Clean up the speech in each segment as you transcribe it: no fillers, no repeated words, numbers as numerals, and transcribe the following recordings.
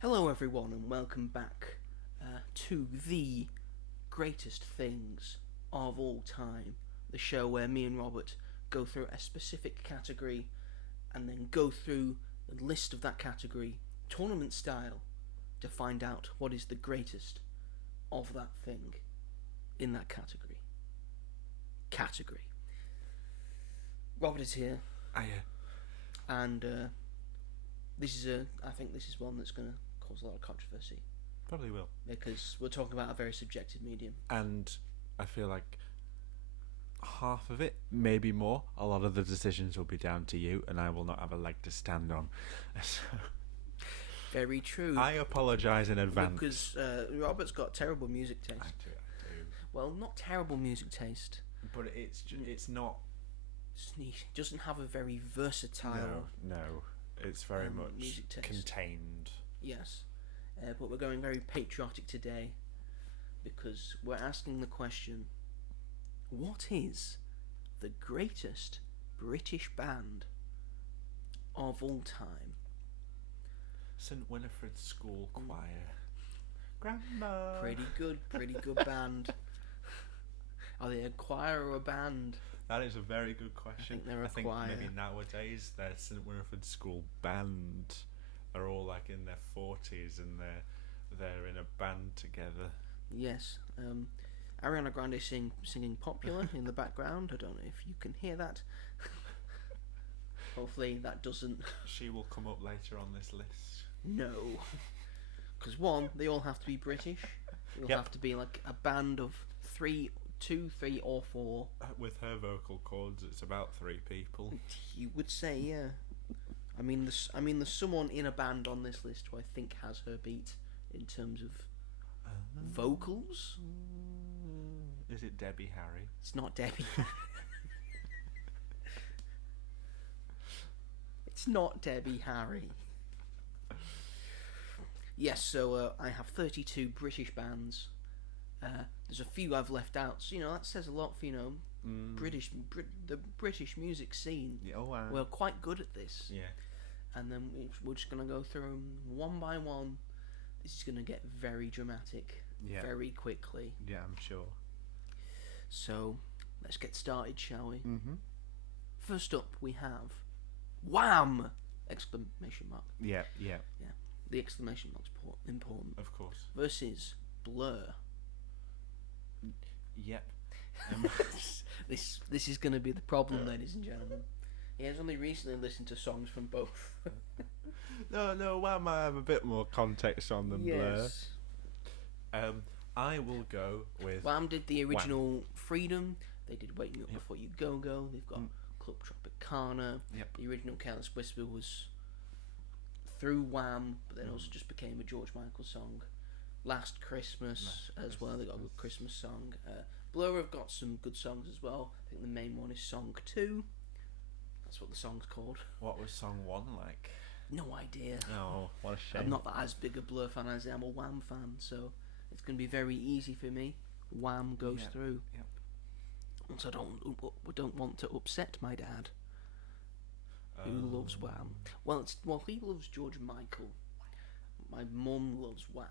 Hello, everyone, and welcome back to the greatest things of all time. The show where me and Robert go through a specific category and then go through the list of that category, tournament style, to find out what is the greatest of that thing in that category. Robert is here, and I think this is one that's going to cause a lot of controversy Probably will. because we're talking about a very subjective medium. And I feel like half of it, maybe more, a lot of the decisions will be down to you, and I will not have a leg to stand on. So Very true. I apologise in advance. Because Robert's got terrible music taste. I do. Well, not terrible music taste. But it's not. He doesn't have a very versatile. No. It's very much music taste. contained. Yes, but we're going very patriotic today because we're asking the question: what is the greatest British band of all time? St Winifred's School Choir. Grandma. Pretty good band. Are they a choir or a band? That is a very good question. I think they're a choir. Maybe nowadays their St Winifred School Band are all like in their 40s and they're in a band together. Yes. Ariana Grande singing Popular in the background. I don't know if you can hear that. Hopefully that doesn't. She will come up later on this list. No. Because one, they all have to be British. You'll have to be like a band of two, three, or four. With her vocal cords, it's about 3 people. You would say, yeah. I mean, there's someone in a band on this list who I think has her beat in terms of vocals. Is it Debbie Harry? It's not Debbie. It's not Debbie Harry. Yes, so I have 32 British bands. There's a few I've left out, so that says a lot for the British music scene. Yeah, oh wow. We're quite good at this. Yeah. And then we're just gonna go through them one by one. This is gonna get very dramatic, very quickly. Yeah, I'm sure. So let's get started, shall we? Mm-hmm. First up, we have Wham! Exclamation mark. Yeah. The exclamation mark's important. Of course. Versus Blur. Yep. This is going to be the problem, ladies and gentlemen. He has only recently listened to songs from both. No, Wham! I have a bit more context on than Yes. Blur. I will go with Wham did the original Freedom. They did Wake Me Up Before You Go. They've got Club Tropicana. Yep. The original Careless Whisper was through Wham, but then also just became a George Michael song. Last Christmas as well. They got a good Christmas song. Blur have got some good songs as well. I think the main one is Song 2. That's what the song's called. What was song 1 like? No idea. Oh, what a shame. I'm not as big a Blur fan as I am a Wham fan, so it's going to be very easy for me. Wham goes through. Yep. Once I don't want to upset my dad, who loves Wham. Well, he loves George Michael. My mum loves Wham.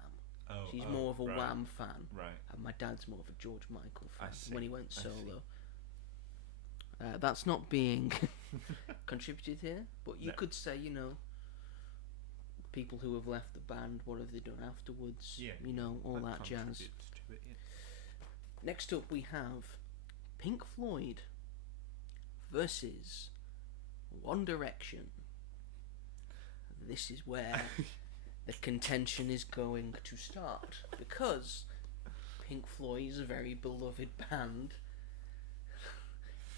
She's more of a Wham fan. Right. And my dad's more of a George Michael fan when he went solo. That's not being contributed here, but you could say, people who have left the band, what have they done afterwards? Yeah. All that jazz. To it, yeah. Next up we have Pink Floyd versus One Direction. This is where the contention is going to start, because Pink Floyd is a very beloved band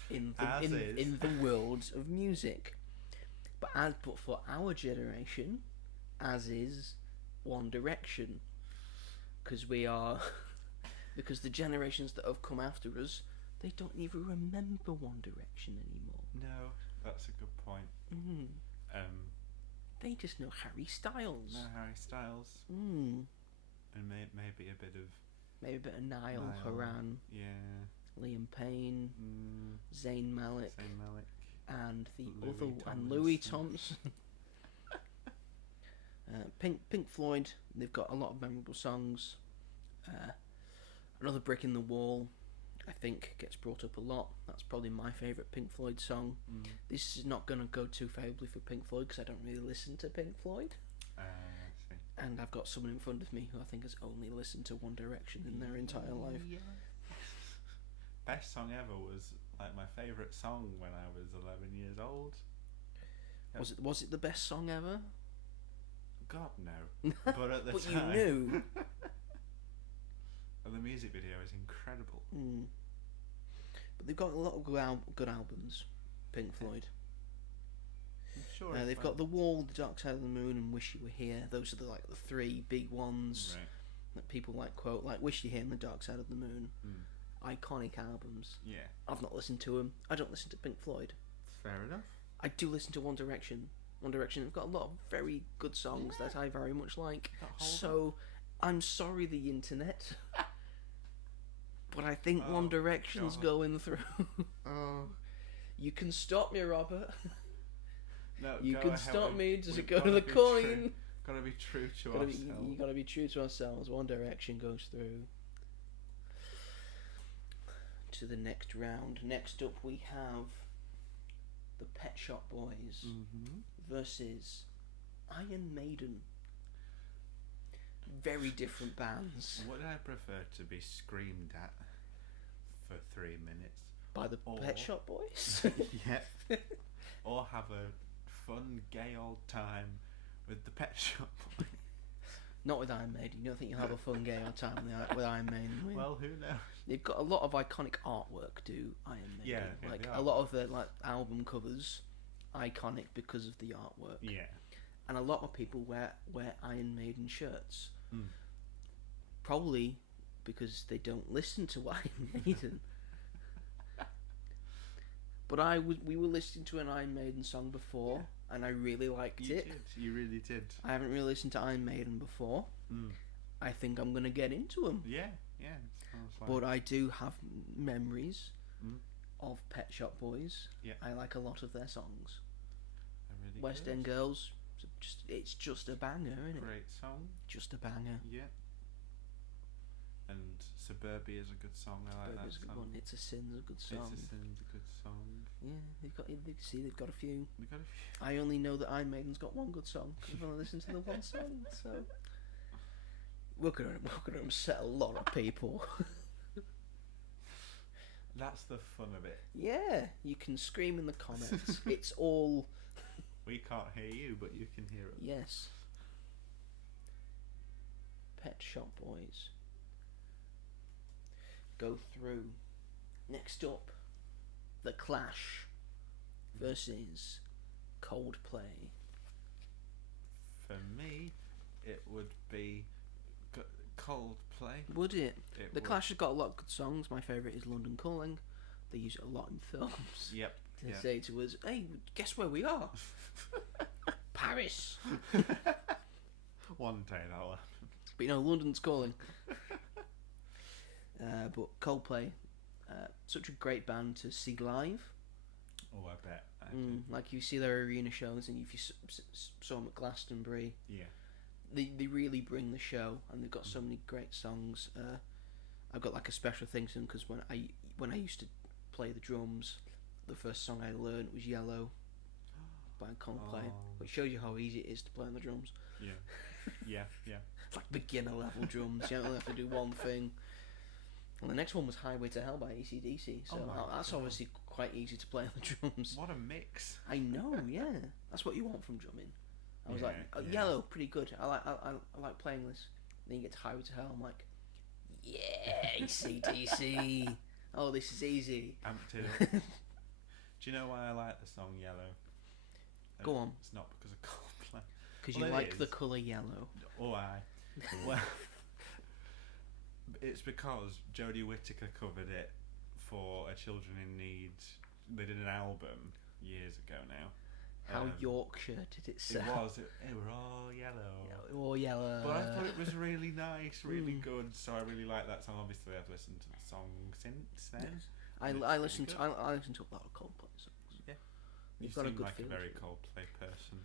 in the world of music. But for our generation, as is One Direction, because because the generations that have come after us, they don't even remember One Direction anymore. No, that's a good point. Mm. They just know Harry Styles. No Harry Styles. Mm. And maybe a bit of Niall Horan. Yeah. Liam Payne. Zayn Malik. And the Louis other and Louis Thompson. Pink Floyd, they've got a lot of memorable songs. Another Brick in the Wall, I think, gets brought up a lot. That's probably my favourite Pink Floyd song. This is not going to go too favourably for Pink Floyd because I don't really listen to Pink Floyd. I see. And I've got someone in front of me who I think has only listened to One Direction in their entire life. Yeah. Best song ever was like my favourite song when I was 11 years old. Was it the best song ever? God no. But at the But time, you knew. and the music video is incredible. But they've got a lot of good albums, Pink Floyd. I'm sure They've got The Wall, The Dark Side of the Moon, and Wish You Were Here. Those are the three big ones that people quote, like Wish You Were Here and The Dark Side of the Moon. Iconic albums. Yeah. I've not listened to them. I don't listen to Pink Floyd. Fair enough. I do listen to One Direction. One Direction have got a lot of very good songs that I very much like. So, I'm sorry, the internet. But I think One Direction's going through. Oh. You can stop me, Robert. No, You go can ahead. stop me. Does We've it go to gotta the be coin? True. Gotta be true to ourselves. You gotta be true to ourselves. One Direction goes through to the next round. Next up, we have the Pet Shop Boys versus Iron Maiden. Very different bands. Would I prefer to be screamed at for 3 minutes? By the Pet Shop Boys? Yeah. Or have a fun, gay old time with the Pet Shop Boys? Not with Iron Maiden. You don't think you'll have a fun gay old time with Iron Maiden? will you? Well, who knows? They've got a lot of iconic artwork, do Iron Maiden. Yeah, like the a lot of their album covers, iconic because of the artwork. Yeah. And a lot of people wear Iron Maiden shirts. Probably because they don't listen to Iron Maiden. But we were listening to an Iron Maiden song before, and I really liked it. You really did. I haven't really listened to Iron Maiden before. I think I'm going to get into them. Yeah. Sounds like... But I do have memories of Pet Shop Boys. Yeah. I like a lot of their songs. Really West End Girls, it's just a banger, isn't it? Great song. Just a banger. Yeah. And Suburbia is a good song. I like that Suburbia's a good song. one. It's a Sin's a good song. It's a Sin's a good song. Yeah, they've got a few. We got a few. I only know that Iron Maiden's got one good song because I've only listened to the one song. So we're gonna upset a lot of people. That's the fun of it. Yeah, you can scream in the comments. It's all. We can't hear you, but you can hear us. Yes. Pet Shop Boys. Go through. Next up, The Clash versus Coldplay. For me, it would be Coldplay. Would it? It The would. Clash has got a lot of good songs. My favourite is London Calling. They use it a lot in films. Yep. They say to us, "Hey, guess where we are? Paris." One day that'll happen. But London's Calling. But Coldplay, such a great band to see live. Oh, I bet. Like you see their arena shows, and if you saw them at Glastonbury, Yeah. they really bring the show, and they've got so many great songs. I've got like a special thing to them because when I used to play the drums, the first song I learned was Yellow by Coldplay, which shows you how easy it is to play on the drums. Yeah. It's like beginner level drums. You only have to do one thing. And the next one was Highway to Hell by AC/DC, so that's obviously quite easy to play on the drums. What a mix! I know, yeah. That's what you want from drumming. I was Yeah, like, Yellow, pretty good. I like playing this. Then you get to Highway to Hell. I'm like, yeah, AC/DC. Oh, this is easy. Amped it up. Do you know why I like the song Yellow? Go on. It's not because of Coldplay. Because Well, you it like the is. colour yellow. Oh, well, it's because Jodie Whittaker covered it for a Children in Need. They did an album years ago now. How Yorkshire did it sound? It were all yellow. All yellow. But I thought it was really nice, really good. So I really like that song. Obviously, I've listened to the song since then. Yes. and I it's listen really to good. I listen to a lot of Coldplay songs. Yeah. You've You got a seem good like feel a very to it. Coldplay person.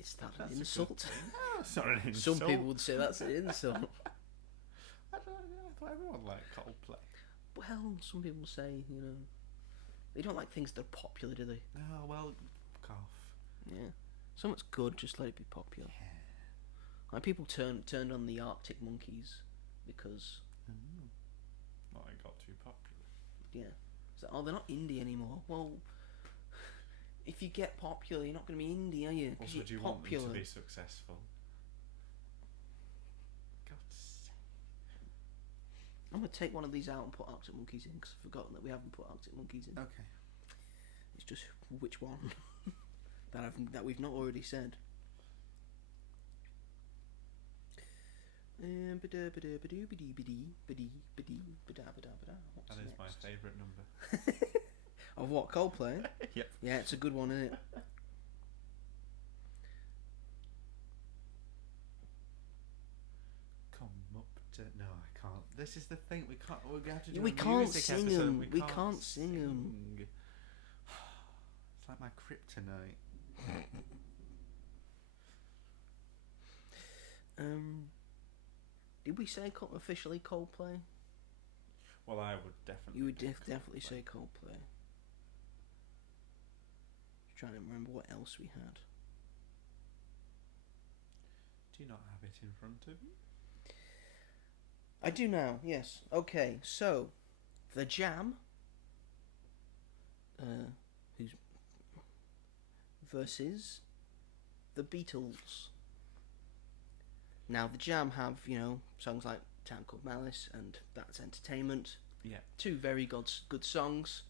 Is that That's a an good insult? thing. No, it's not an insult. Some people would say that's an insult. I thought everyone liked Coldplay. Well, some people say, they don't like things that are popular, do they? Oh, well, fuck off. Yeah. Something's good, just let it be popular. Yeah. Like people turned on the Arctic Monkeys because, Well, it got too popular. yeah. So, they're not indie anymore. Well, if you get popular, you're not going to be indie, are you? Because Also, you're do you popular. want them to be successful? God's sake. I'm going to take one of these out and put Arctic Monkeys in because I've forgotten that we haven't put Arctic Monkeys in. Okay. It's just which one that we've not already said. That is my favourite number. Of what, Coldplay? Yep. Yeah, it's a good one, isn't it? Come up to... No, I can't. This is the thing. We can't... We have to do We a can't music sing episode. 'em. We can't sing 'em. It's like my kryptonite. Did we say officially Coldplay? Well, I would definitely... You would do definitely Coldplay. say Coldplay. Trying to remember what else we had. Do you not have it in front of you? I do now, yes. Okay, so The Jam, who's versus the Beatles. Now, The Jam have, songs like Town Called Malice and That's Entertainment. Yeah. Two very good songs.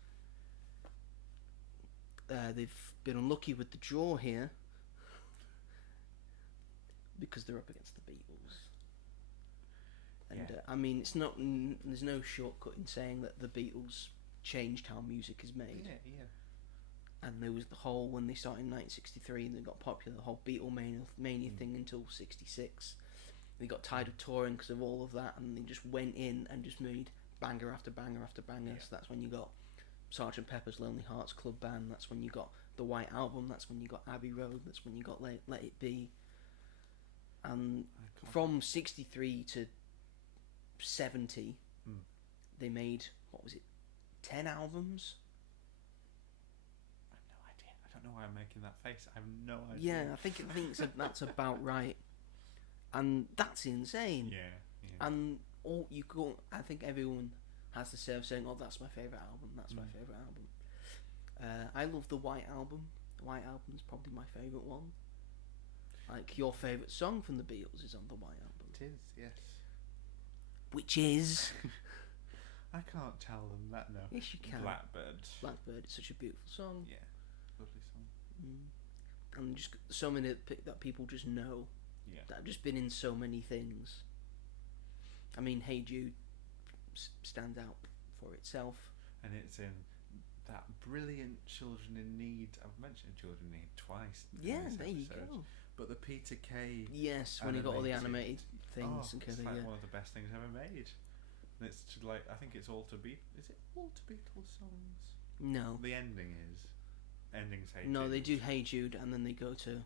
They've been unlucky with the draw here because they're up against the Beatles. And I mean, it's not. There's no shortcut in saying that the Beatles changed how music is made. Yeah. And there was the whole, when they started in 1963 and they got popular, the whole Beatlemania thing until 66. They got tired of touring because of all of that, and they just went in and just made banger after banger after banger. Yeah. So that's when you got Sgt. Pepper's Lonely Hearts Club Band. That's when you got the White Album. That's when you got Abbey Road. That's when you got Let It Be. And from 63 to 70, they made, what was it, 10 albums? I have no idea. I don't know why I'm making that face. I have no idea. Yeah, I think that's about right. And that's insane. Yeah. And I think everyone has the say of saying, "Oh, that's my favourite album. That's my favourite album." I love the White Album. The White Album is probably my favourite one. Like, your favourite song from the Beatles is on the White Album. It is, yes. Which is... I can't tell them that, no. Yes, you can. Blackbird. Blackbird is such a beautiful song. Yeah, lovely song. And just so many that people just know. Yeah. That have just been in so many things. I mean, Hey Jude stands out for itself. And it's in that brilliant Children in Need. I've mentioned Children in Need twice. in Yeah, this there you episode. go. But the Peter Kay... Yes, when he got all the animated things it's together, like yeah. one of the best things ever made. And it's like, I think it's all to be... Is it all to Beatles songs? No. The ending is... Ending's Hey No, Jude. they do Hey Jude, and then they go to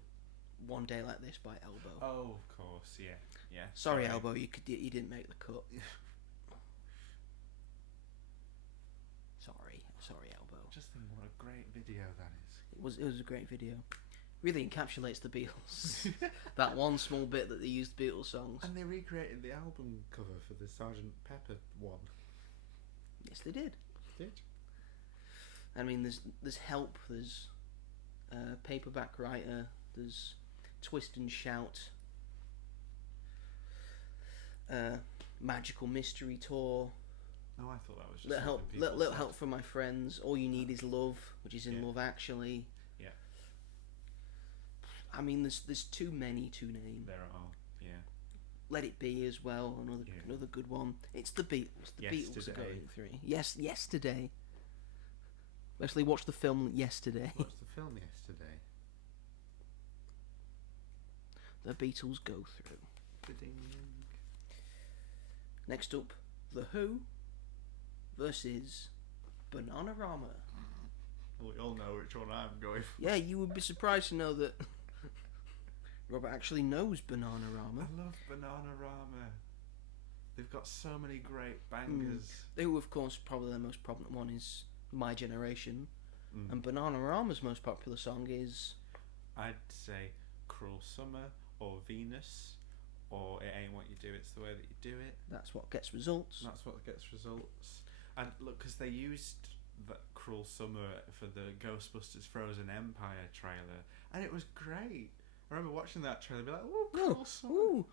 One Day Like This by Elbow. Oh, of course, yeah. Yeah. Sorry, Elbow, you didn't make the cut. Sorry, Elbow. Just think what a great video that is. It was a great video. Really encapsulates the Beatles. That one small bit that they used Beatles songs. And they recreated the album cover for the Sgt. Pepper one. Yes, they did. Did? I mean, there's Help, there's Paperback Writer, there's Twist and Shout, Magical Mystery Tour, No, I thought that was just Little Help from My Friends, All You Need Is Love, which is in Yeah. Love Actually. Yeah. I mean, there's too many to name. There are, yeah. Let It Be as well, Yeah. another good one. It's the Beatles. The Beatles are Yesterday. going through. Yes, Yesterday. Actually, watched the film Yesterday. Watched the film yesterday. The Beatles go through. Next up, The Who versus Bananarama. Well, we all know which one I'm going for. Yeah, you would be surprised to know that Robert actually knows Bananarama. I love Bananarama. They've got so many great bangers. Who, of course, probably their most prominent one is My Generation. Mm. And Bananarama's most popular song is... I'd say Cruel Summer or Venus or It Ain't What You Do, It's the Way That You Do It. That's What Gets Results. That's what gets results. And look, because they used that Cruel Summer for the Ghostbusters Frozen Empire trailer, and it was great. I remember watching that trailer and be like, "Oh, Cruel Summer! Ooh,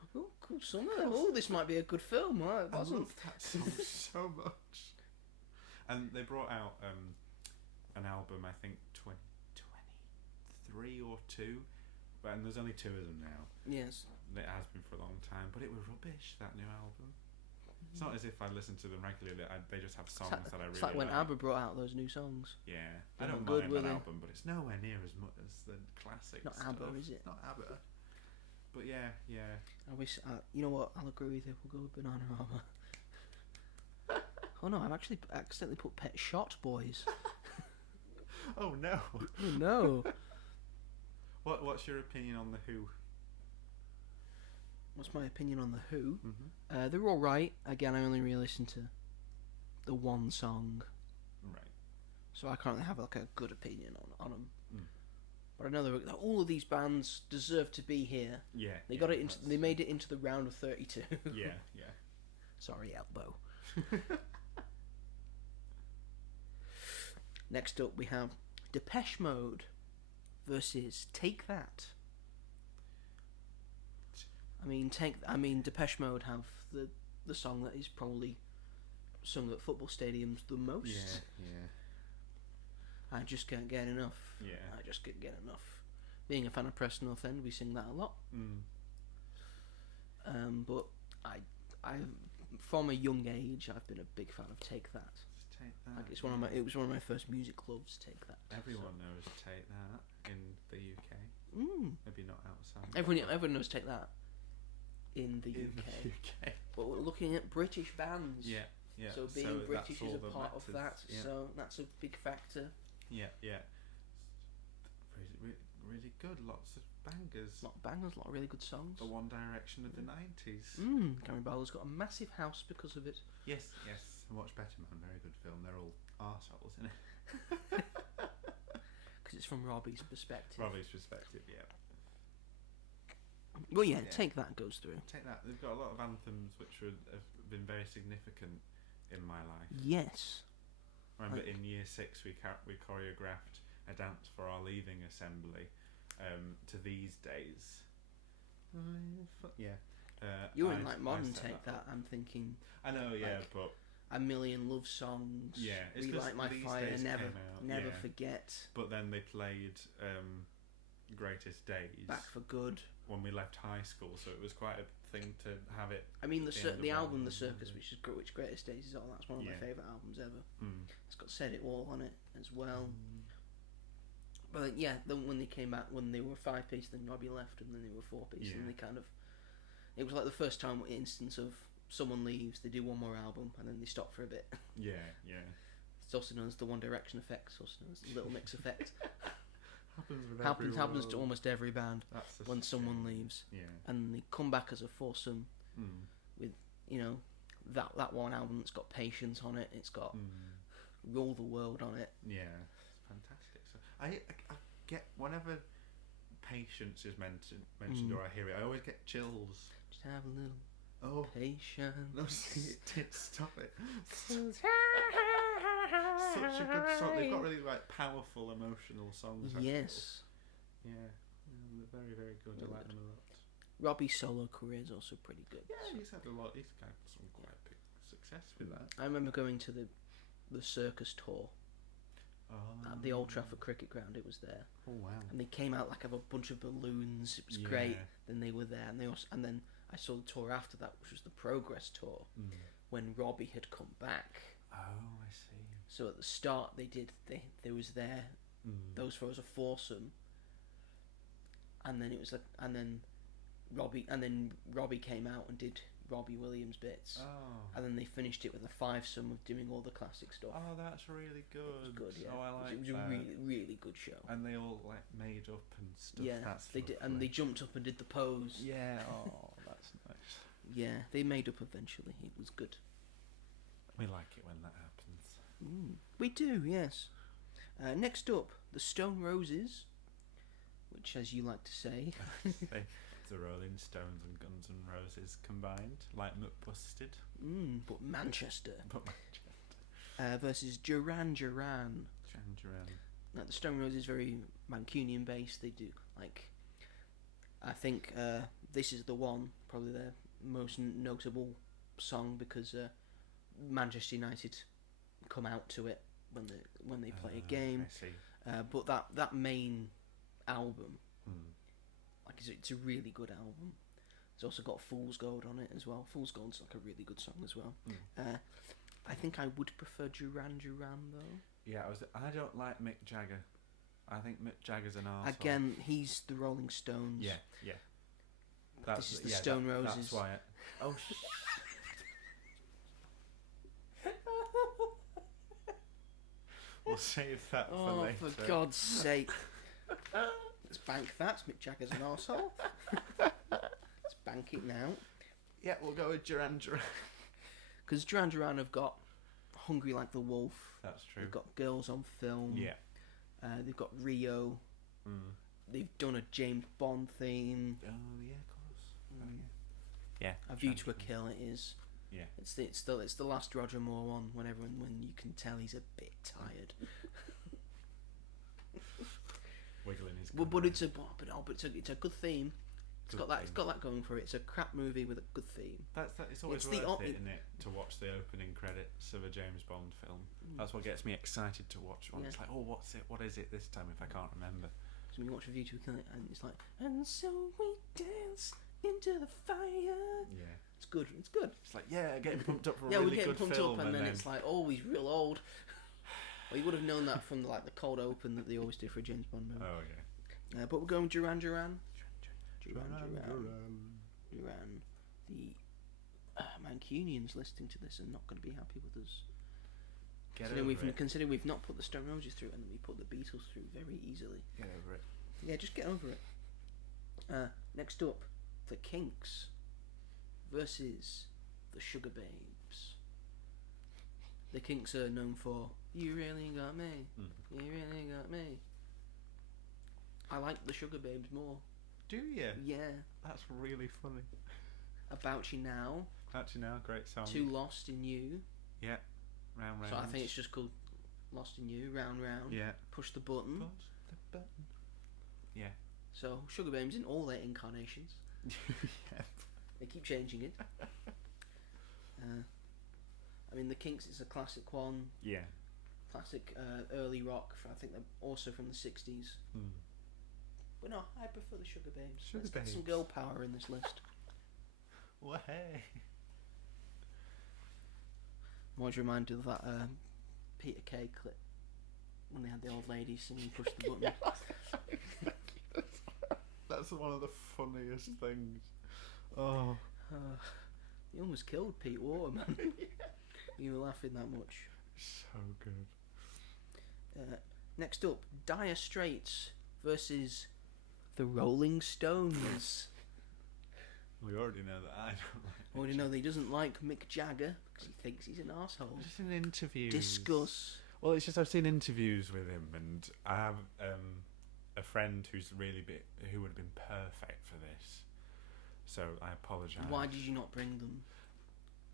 Cool Summer. Oh, this might be a good film." Well, it I wasn't. love that song so much." And they brought out an album, I think 2023 or 2, and there's only 2 of them now. Yes. It has been for a long time, but it was rubbish, that new album. It's not as if I listen to them regularly. They just have songs that I really like. It's like when ABBA brought out those new songs. Yeah, They're I not don't good, mind were that they? album, but it's nowhere near as much as the classics. Not ABBA, is it? Not ABBA. But yeah. I wish. You know what? I'll agree with you. We'll go with Bananarama. Oh no! I've actually accidentally put Pet Shop Boys. Oh no. Oh no! What's your opinion on the Who? What's my opinion on the Who? Mm-hmm. They're all right. Again, I only really listen to the one song, Right. so I can't really have like a good opinion on them. Mm. But I know that all of these bands deserve to be here. Yeah. They got it into. They made it into the round of 32. Yeah. Sorry, Elbow. Next up, we have Depeche Mode versus Take That. I mean, Depeche Mode have the song that is probably sung at football stadiums the most. Yeah. I just can't get enough. Yeah. I just can't get enough. Being a fan of Preston North End, we sing that a lot. But I from a young age, I've been a big fan of Take That. Just Take That. Like it was one of my first music loves. Take That. Everyone knows Take That in the UK. Maybe not outside. Everyone knows Take That in the UK. UK. But we're looking at British bands. Yeah. So being British that's is a all that part of that. matters. Yeah. So that's a big factor. Yeah. Really good. Lots of bangers. A lot of bangers, a lot of really good songs. The One Direction of the 90s. Gary Barlow's got a massive house because of it. Yes. And watch Better Man, very good film. They're all arseholes in it. Because it's from Robbie's perspective. Robbie's perspective, yeah. Well, yeah, Take That goes through. Take That. They've got a lot of anthems which have been very significant in my life. Yes. I remember in year 6 we choreographed a dance for our leaving assembly to These Days. Yeah. You were in like modern Take That. I'm thinking. I know, yeah, like, but A Million Love Songs. yeah, it's Relight My These Fire. Days Never came out, yeah. Forget. But then they played Greatest Days Back for Good. when we left high school, so it was quite a thing to have it. I mean, the end of the album one. The Circus, which Greatest Days is all. That's one of my favourite albums ever. It's got Said It All on it as well. But yeah, then when they came back, when they were 5-piece, then Robbie left, and then they were 4-piece, and they kind of. It was like the first instance of someone leaves, they do one more album, and then they stop for a bit. Yeah. It's also known as the One Direction effect. It's also known as the Little Mix effect. happens to almost every band when someone leaves. Yeah. And they come back as a foursome with, that one album that's got Patience on it. It's got Rule the World on it. Yeah, it's fantastic. So I get whenever Patience is mentioned or I hear it, I always get chills. Just have a little patience. No, stop it. Such a good song. They've got really powerful, emotional songs. Yes. Yeah, they're very, very good. I like them a lot. Robbie's solo career is also pretty good. Yeah, he's had a lot. He's had some quite big success with that. I remember going to the Circus tour at the Old Trafford Cricket Ground. It was there. Oh wow! And they came out like of a bunch of balloons. It was great. Then they were there, and then I saw the tour after that, which was the Progress tour, when Robbie had come back. Oh, I see. So at the start they was there. Those four as a foursome. And then it was and then Robbie came out and did Robbie Williams bits, and then they finished it with a 5-some of doing all the classic stuff. Oh, that's really good. It was good, yeah. Oh, I like it was that. a really, really good show. And they all like made up and stuff. Yeah, that's they did, and they jumped up and did the pose. Yeah. Oh, that's nice. Yeah, they made up eventually. It was good. We like it when that happens. We do, yes. Next up, the Stone Roses, which, as you like to say, the Rolling Stones and Guns N' Roses combined, like McBusted. But Manchester. Versus Duran Duran. Now, the Stone Roses is very Mancunian based. They do I think This Is the One, probably their most notable song, because Manchester United come out to it when they play a game. I see. But that main album, it's a really good album. It's also got Fool's Gold on it as well. Fool's Gold's like a really good song as well. I think I would prefer Duran Duran though. Yeah, I don't like Mick Jagger. I think Mick Jagger's an arsehole. Again, he's the Rolling Stones. Yeah. This is the Stone Roses. That's why. We'll save that for later. For God's sake. Let's bank that. Mick Jagger's an arsehole. Let's bank it now. Yeah, we'll go with Duran Duran. Because Duran Duran have got Hungry Like the Wolf. That's true. They've got Girls on Film. Yeah. They've got Rio. They've done a James Bond theme. Oh yeah, of course. Yeah. A View to a Kill. It is. Yeah. It's the last Roger Moore one. When you can tell he's a bit tired. Wiggling his. But it's a good theme. It's got that going for it. It's a crap movie with a good theme. It's always worth it, isn't it, to watch the opening credits of a James Bond film. That's what gets me excited to watch one. Yeah. It's like, what's it? What is it this time? If I can't remember. So when you watch a View to a Kill, and it's like, and so we dance into the fire. Yeah. It's good. It's good. It's like, getting pumped up for a really good film. Yeah, we're getting pumped up, and then it's like, he's real old. Well, you would have known that from the cold open that they always do for a James Bond movie. Oh yeah. But we're going Duran Duran. Duran. The Mancunians listening to this are not going to be happy with us. Considering we've not put the Stone Roses through, and we put the Beatles through very easily. Get over it. Yeah, just get over it. Next up, the Kinks versus the Sugar Babes. The Kinks are known for "You Really Got Me, You Really Got Me." I like the Sugar Babes more. Do you? Yeah. That's really funny. About You Now. About You Now, great song. Too Lost in You. Yeah. Round. So I think it's just called Lost in You, Round. Yeah. Push the Button. Push the button. Yeah. So Sugar Babes in all their incarnations. Yeah. They keep changing it. I mean, the Kinks is a classic one. Yeah. Classic early rock. I think they're also from the 60s. But no, I prefer the Sugar Babes. Let's get some girl power in this list. Well, hey. I'm always reminded of that Peter Kay clip when they had the old lady singing "Push the Button." That's one of the funniest things. Oh. You almost killed Pete Waterman. You were laughing that much. So good. Next up, Dire Straits versus the Rolling Stones. We already know that I don't like. We already know that he doesn't like Mick Jagger because he thinks he's an arsehole. Just in interviews. Discuss. Well, it's just I've seen interviews with him, and I have a friend who would have been perfect for this. So I apologise. Why did you not bring them?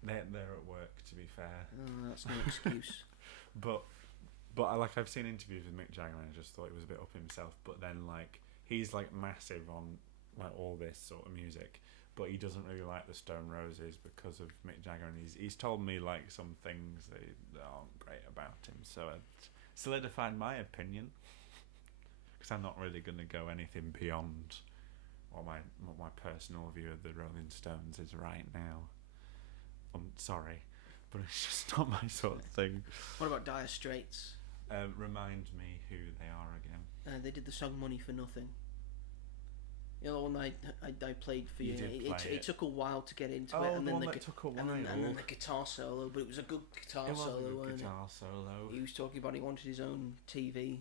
They're at work, to be fair. Oh, that's no excuse. But I've seen interviews with Mick Jagger, and I just thought he was a bit up himself. But then he's massive on all this sort of music, but he doesn't really like the Stone Roses because of Mick Jagger, and he's told me some things that aren't great about him. So it solidified my opinion, because I'm not really going to go anything beyond what my personal view of the Rolling Stones is right now. I'm sorry, but it's just not my sort of thing. What about Dire Straits? Remind me who they are again. They did the song "Money for Nothing." You know, the one I played for you. You did play It it. took a while to get into Oh, it, and the then one the that took a and then while. the guitar solo, but it was a good guitar It was solo. a good Wasn't guitar solo. it? He was talking about he wanted his own TV.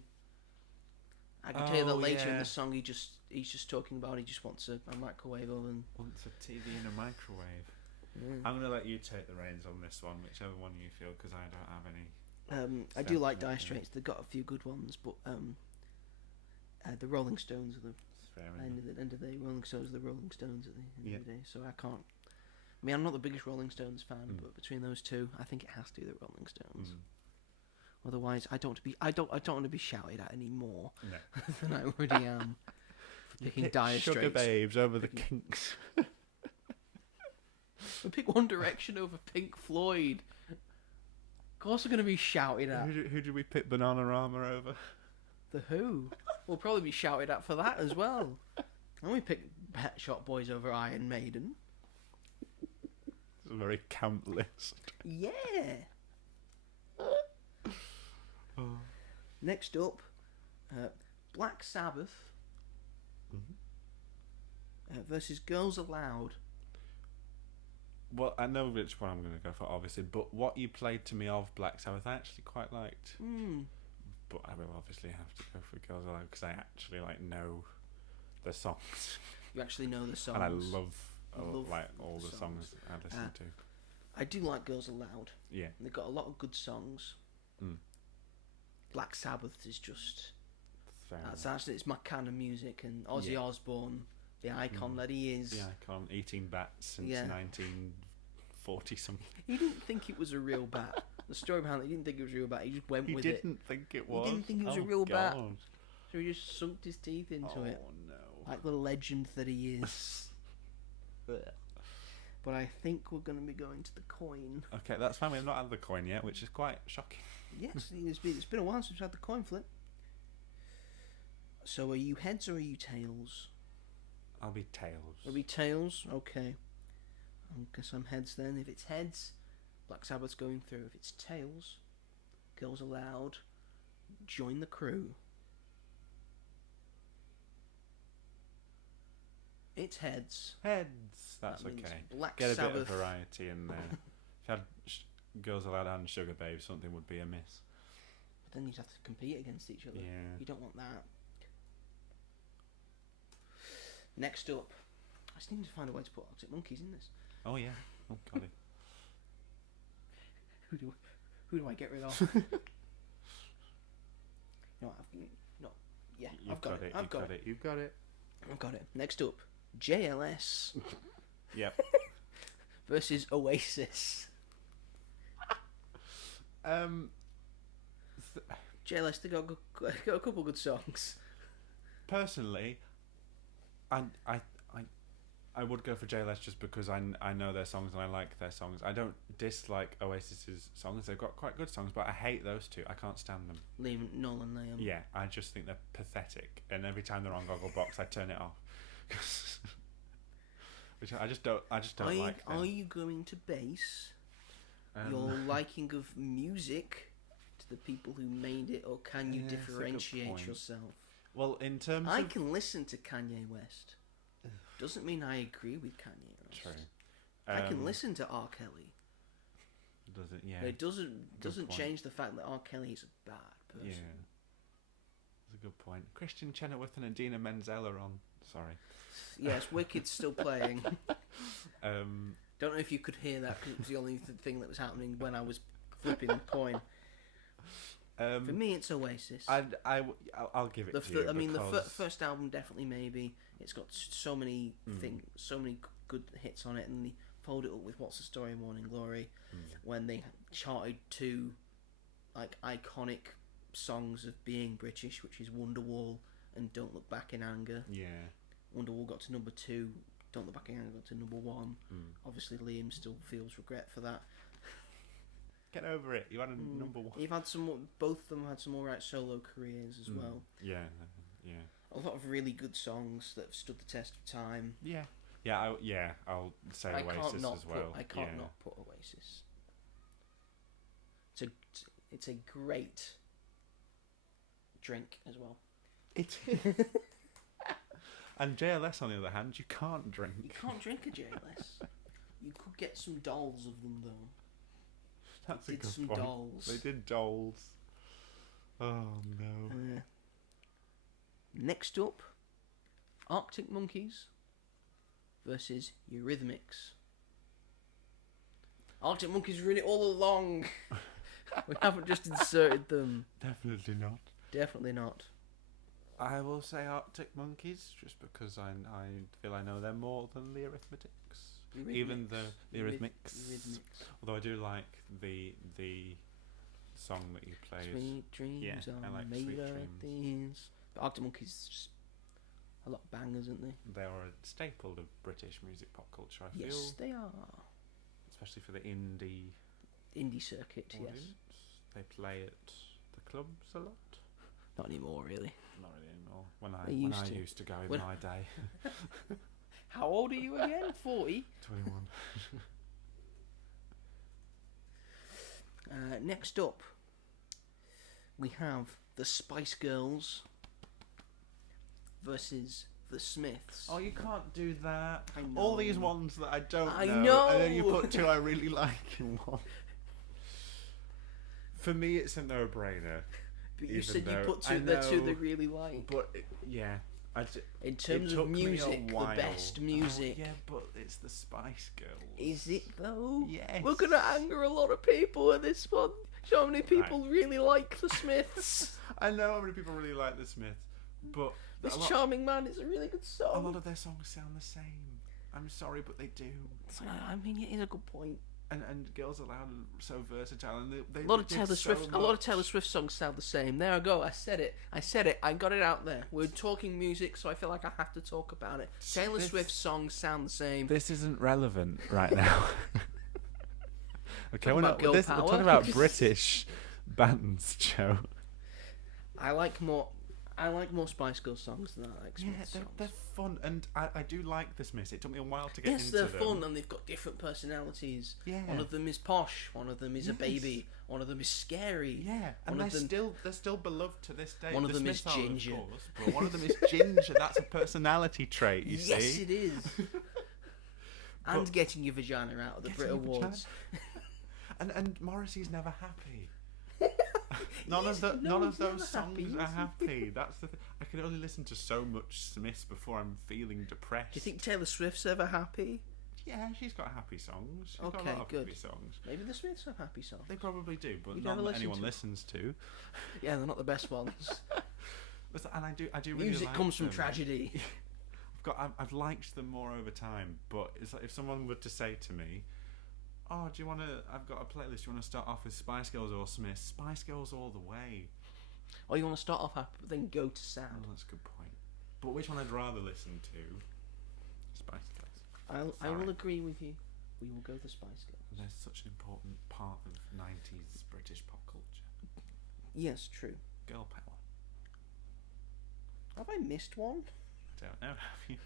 I can tell you that Oh, later in yeah. the song. He's just talking about he just wants a microwave oven. Wants a TV and a microwave. Yeah. I'm gonna let you take the reins on this one, whichever one you feel, because I don't have any. I do like Dire Definitely. Straits. They've got a few good ones, but the Rolling Stones are the Fair end enough. of the day. Rolling Stones are the Rolling Stones at the end Yeah. of the day. So I can't. I mean, I'm not the biggest Rolling Stones fan, Mm. but between those two, I think it has to be the Rolling Stones. Mm. Otherwise, I don't want to be shouted at any more No. than I already am for picking Pick Dire Sugar Straits. Babes over the Picking- Kinks. I pick One Direction over Pink Floyd. Of course, I'm going to be shouted at. Who did we pick Bananarama over? The Who will probably be shouted at for that as well. And we pick Pet Shop Boys over Iron Maiden. It's a very camp list. Yeah. Oh. Next up, Black Sabbath versus Girls Aloud. Well, I know which one I'm going to go for, obviously, but what you played to me of Black Sabbath I actually quite liked. But I will obviously have to go for Girls Aloud because I actually know the songs. You actually know the songs. And I love Love all the songs I listen to. I do like Girls Aloud. Yeah. They've got a lot of good songs. Mm. Black Sabbath is just Fair that's enough. actually it's my kind of music, and Ozzy Yeah. Osbourne, the icon Mm. that he is. The icon, eating bats since Yeah. 1940 something. He didn't think it was a real bat. The story behind it, he didn't think it was a real bat. He just went He with it. didn't think it He was. didn't think it was a Oh, real bat. God. So he just sunk his teeth into it, Oh no. like the legend that he is. But I think we're going to be going to the coin. Okay, that's fine. We've not had the coin yet, which is quite shocking. Yes, it's been a while since we've had the coin flip. So are you heads or are you tails? I'll be tails. Are we tails? Okay. I guess I'm heads then. If it's heads, Black Sabbath's going through. If it's tails, Girls Aloud, join the crew. It's heads. Heads. That's That means okay. Black Get a Sabbath. bit of variety in there. If you had Girls Aloud and Sugar Babe, something would be amiss. But then you'd have to compete against each other. Yeah. You don't want that. Next up, I just need to find a way to put Arctic Monkeys in this. Oh yeah. Oh got it. Who do I get rid of? No, yeah, You've I've got it. You've got it. You've got it. I've got it. Next up, JLS Yep. versus Oasis. JLS, they got a couple good songs. Personally, I would go for JLS just because I know their songs and I like their songs. I don't dislike Oasis's songs. They've got quite good songs, but I hate those two. I can't stand them. Liam, Noel and Liam. Yeah, I just think they're pathetic. And every time they're on Gogglebox, I turn it off. Which I just don't like them. Are you going to base Um, your liking of music to the people who made it, or can you Yeah, that's a good differentiate point. yourself? Well, in terms I of can listen to Kanye West. Doesn't mean I agree with Kanye West. true, I can listen to R. Kelly. Does it? Yeah. But it doesn't point. change the fact that R. Kelly is a bad person. Yeah. That's a good point. Christian Chenoweth and Idina Menzel are on. Sorry. Yes, Wicked's still playing. Um, Don't know if you could hear that because it was the only thing that was happening when I was flipping the coin. For me, it's Oasis. I'll give it to you. I mean, the because- first album definitely maybe. It's got so many so many good hits on it, and they followed it up with "What's the Story" and "Morning Glory," when they charted two like iconic songs of being British, which is "Wonderwall" and "Don't Look Back in Anger." Yeah. Wonderwall got to number 2. Don't Look Back in Anger got to number 1. Obviously, Liam still feels regret for that. Get over it. You had a number one. You've had both of them had some alright solo careers as well. Yeah. Yeah. A lot of really good songs that have stood the test of time. Yeah. I'll say I Oasis can't not as well. I can't not put Oasis. It's a great drink as well. It. And JLS, on the other hand, you can't drink. You can't drink a JLS. You could get some dolls of them though. That's They a did good some point. dolls. They did dolls. Oh no. Next up, Arctic Monkeys versus Eurythmics. Arctic Monkeys were in it all along. We haven't just inserted them. Definitely not. Definitely not. I will say Arctic Monkeys, just because I feel I know them more than the Arithmetics. Even the Eurythmics. Although I do like the song that you played. Sweet dreams I are like made Sweet of Dreams. these. But Arctic Monkeys is just a lot of bangers, aren't they? They are a staple of British music pop culture, I feel. Yes, they are. Especially for the indie Indie circuit, audience. yes. They play at the clubs a lot. Not anymore, really. Not really anymore. When They I used to. used to go in When- my day. How old are you again? 40? 21. Next up, we have the Spice Girls versus the Smiths. Oh, you can't do that. I All these know. ones that I don't I know. And then you know. put two I really like in one. For me, it's a no-brainer. But you even said you though put I the two they know- really like. But, yeah. In It terms took of me a music, the while. best music. Oh, yeah, but it's the Spice Girls. Is it though? Yes. We're gonna anger a lot of people with this one. So many people really like the Smiths. I know how many people really like the Smiths, but This a lot, Charming Man is a really good a song. lot of their songs sound the same. I'm sorry, but they do. I mean, it is a good point. And Girls Aloud are so versatile, and they A lot of did Taylor so Swift. A lot of much. Taylor Swift songs sound the same. There I go. I said it. I got it out there. We're talking music, so I feel like I have to talk about it. Taylor This- Swift songs sound the same. This isn't relevant right now. Okay, Talking about girl we're power. talking about British bands, Joe. I like more Spice Girls songs than I like Smith songs. they're fun, and I do like the Smiths. It took me a while to get Yes, into they're them. fun and they've got different personalities. Yeah. One of them is posh. One of them is a Yes. baby. One of them is scary. Yeah, and One of them- they're still beloved to this day. One of The them is Smiths are, of ginger. course, but one of them is ginger. That's a personality trait, you Yes, see. it is. And But- getting your vagina out of the Brit Getting your Awards. And Morrissey's never happy. None He's of those never songs happy, are is he? happy. That's the. I can only listen to so much Smiths before I'm feeling depressed. Do you think Taylor Swift's ever happy? Yeah, she's got happy songs. She's got a Okay, lot of good. happy songs. Maybe the Smiths have happy songs. They probably do, but You'd none never that listen anyone to it. listens to. Yeah, they're not the best ones. And I do really Music like comes from them. tragedy. I've liked them more over time, but it's like if someone were to say to me, "Oh, do you want to? I've got a playlist. Do you want to start off with Spice Girls or Smiths?" Spice Girls all the way. Or you want to start off happy, but then go to Oh, sad. that's a good point. But which one I'd rather listen to? Spice Girls. I will Sorry. agree with you. We will go the Spice Girls. They're such an important part of 90s British pop culture. Yes, true. Girl power. Have I missed one? I don't know. Have you?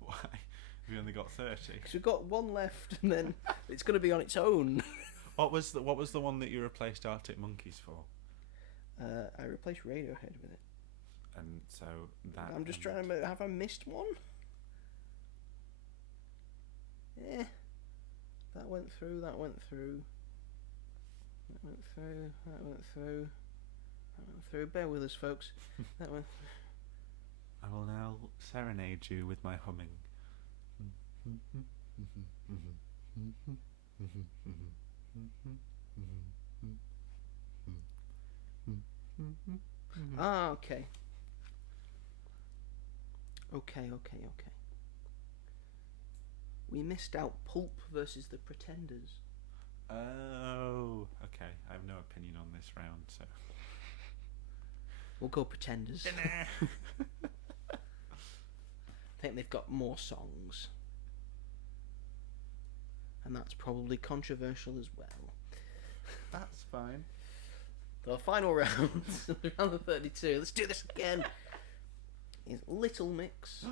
Why? Have you only got 30? Because we've got one left, and then it's going to be on its own. What was the one that you replaced Arctic Monkeys for? I replaced Radiohead with it. And so that. I'm just trying to. Have I missed one? Yeah. That went through. That went through. That went through. That went through. That went through. Bear with us, folks. That went. I will now serenade you with my humming. Ah, okay. Okay. We missed out Pulp versus the Pretenders. Oh, okay. I have no opinion on this round, so. We'll go Pretenders. I think they've got more songs. And that's probably controversial as well. That's fine. The final round, round of 32, let's do this again, is Little Mix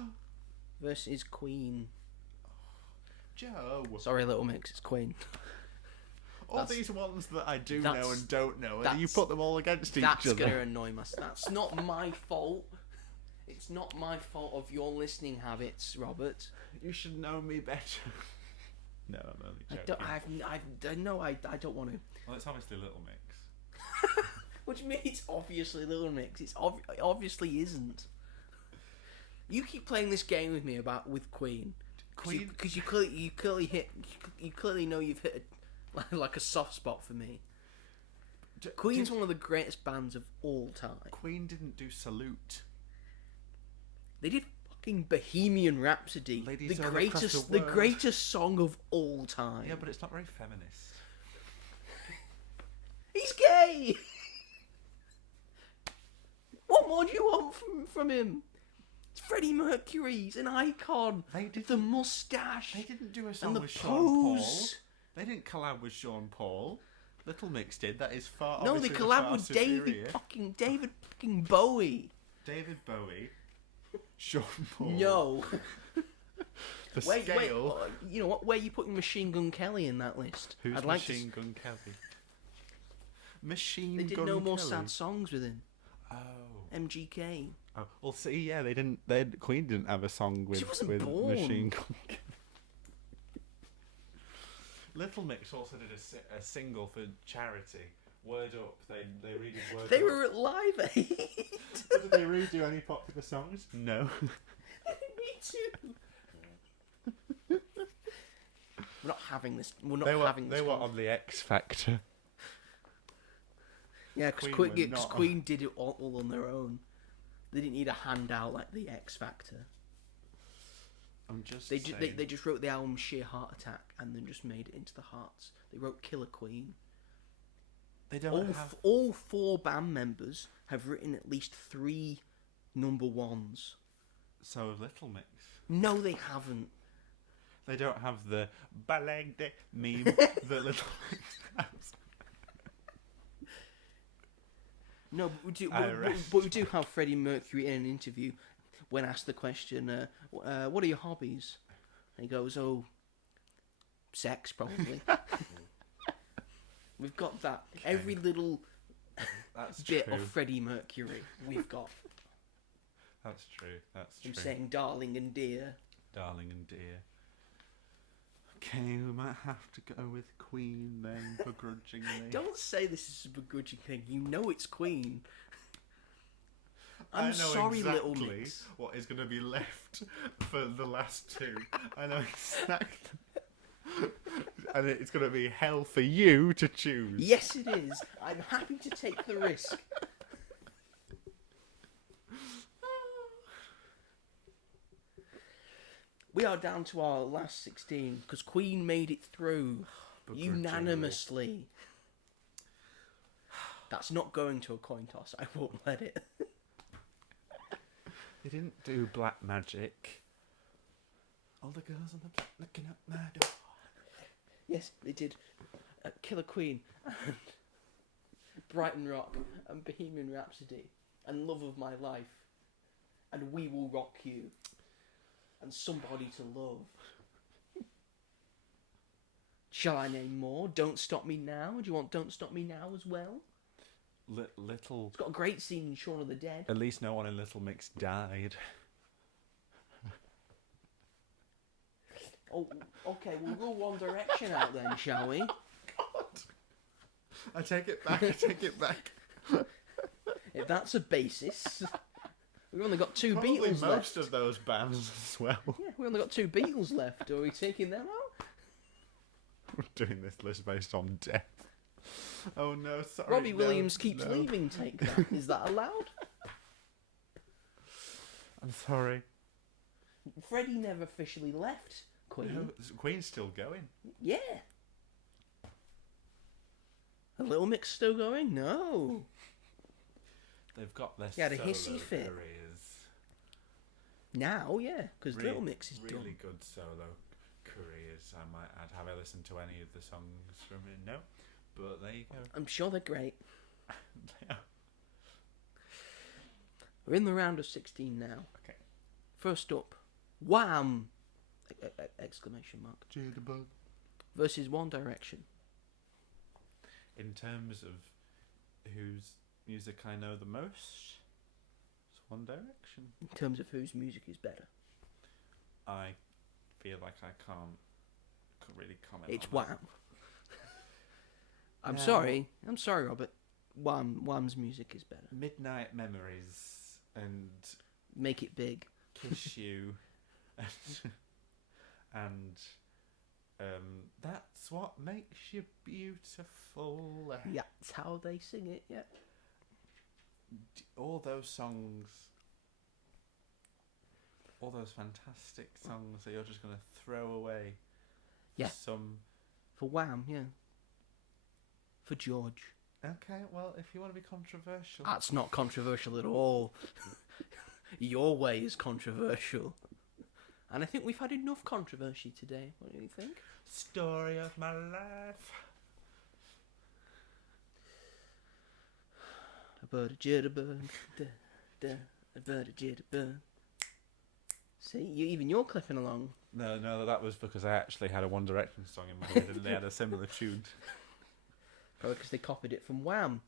versus Queen. Joe. Sorry, Little Mix, it's Queen. All That's- these ones that I do that's- know and don't know, and you that's- put them all against each That's other. going to annoy my... That's not my fault. It's not my fault of your listening habits, Robert. You should know me better. No, I'm only joking. I don't want to. Well, it's obviously Little Mix. What do you mean it's obviously Little Mix? It obviously isn't. You keep playing this game with me with Queen. Queen? Because you clearly know you've hit like a soft spot for me. Queen's one of the greatest bands of all time. Queen didn't do Salute. They did fucking Bohemian Rhapsody, Ladies the all across the world. greatest song of all time. Yeah, but it's not very feminist. He's gay. What more do you want from him? It's Freddie Mercury. He's an icon. The mustache. They didn't do a song and the with Sean Paul. pose. They didn't collab with Sean Paul. Little Mix did. That is far. No, they obviously collab far with superior. David fucking Bowie. David Bowie. Sean Paul. No. The scale. You know what? Where are you putting Machine Gun Kelly in that list? Who's I'd like Machine Gun Kelly? Machine They Gun did Kelly. no more sad songs with him. Oh. MGK. Oh. Well, see, yeah, they didn't. Queen didn't have a song with She wasn't with born. Machine Gun Kelly. Little Mix also did a single for charity. Word Up. They redid Word Up. They were at Live Aid. Did they redo any popular songs? No. Me too. We're not having this. We're not having this. They were on the X Factor. Yeah, because Queen did it all on their own. They didn't need a handout like the X Factor. I'm just They saying. they just wrote the album Sheer Heart Attack and then just made it into the Hearts. They wrote Killer Queen. They don't have. All 4 band members have written at least 3 number ones. So have Little Mix. No, they haven't. They don't have the balagde meme that Little Mix has. No, but we do have Freddie Mercury in an interview when asked the question, what are your hobbies? And he goes, oh, sex, probably. We've got that. Okay. Every little That's bit true. of Freddie Mercury we've got. That's true. That's true. Him saying darling and dear. Darling and dear. Okay, we might have to go with Queen then, begrudgingly. Don't say this is a begrudging thing. You know it's Queen. I I'm know sorry, exactly Little Mix. what is going to be left for the last 2. I know exactly. And it's going to be hell for you to choose. Yes, it is. I'm happy to take the risk. We are down to our last 16 because Queen made it through unanimously. That's not going to a coin toss. I won't let it. They didn't do Black Magic. All the girls on the block looking at my door. Yes, they did. Killer Queen and Brighton Rock and Bohemian Rhapsody and Love of My Life and We Will Rock You and Somebody to Love. Shall I name more? Don't Stop Me Now. Do you want Don't Stop Me Now as well? Little. It's got a great scene in Shaun of the Dead. At least no one in Little Mix died. Oh, okay, we'll rule One Direction out then, shall we? God. I take it back. I take it back. If that's a basis, we've only got 2 Probably Beatles most left. of those bands as well. Yeah, we've only got 2 Beatles left. Are we taking them out? We're doing this list based on death. Oh no, sorry. Robbie no, Williams keeps no. leaving. Take that. Is that allowed? I'm sorry. Freddie never officially left Queen. No, Queen's still going. Yeah. A Little Mix still going? No. They've got their He had a solo hissy fit. careers. Now, yeah, because Really- Little Mix is really done. good solo careers. I might add. Have I listened to any of the songs from it? No, but there you go. I'm sure they're great. Yeah. We're in the round of 16 now. Okay. First up, Wham! Exclamation mark. Jitterbug. Versus One Direction. In terms of whose music I know the most, it's One Direction. in terms of whose music is better. I feel like I can't really comment. It's on that. Wham. I'm Now- sorry, Robert. Wham's music is better. Midnight Memories and Make it big. Kiss You and That's What Makes You Beautiful. Yeah, that's how they sing it. Yeah. All those songs, all those fantastic songs that you're just going to throw away. Yeah. Some. For Wham, yeah. For George. Okay, well, if you want to be controversial. That's not controversial at all. Your way is controversial. And I think we've had enough controversy today. What do you think? Story of my life. A bird, a jitterbug, a bird, a jitterbug. See, you're clipping along. No, that was because I actually had a One Direction song in my head and they had a similar tune. Probably because they copied it from Wham.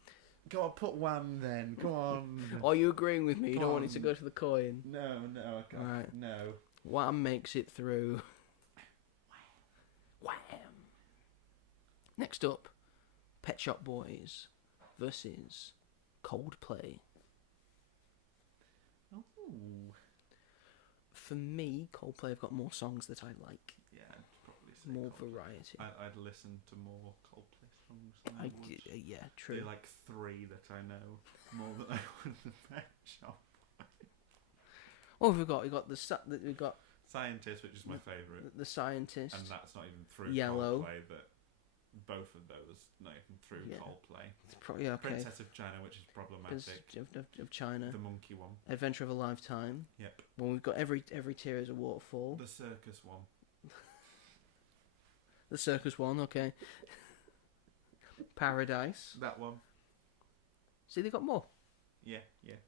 Go on, put Wham then. Go on. Are you agreeing with me? You Go don't want it to on. go to the coin. No, I can't. Right. No. Wham makes it through. Wham. Next up, Pet Shop Boys versus Coldplay. Ooh. For me, Coldplay have got more songs that I like, Yeah, I'd probably say more Coldplay. variety. I'd listen to more Coldplay songs than I would. Yeah, There true. are like 3 that I know more than I would the Pet Shop. Oh, we've got we've got Scientist, which is my favourite, the Scientist. and that's not even through Yellow. Coldplay, but both of those not even through Yeah. Coldplay. It's probably okay. Princess of China, which is Prince problematic. of China. The monkey one. Adventure of a Lifetime. Yep. Well, we've got every tear is a waterfall. The circus one. The circus one, okay. Paradise. That one. See, they got more. Yeah.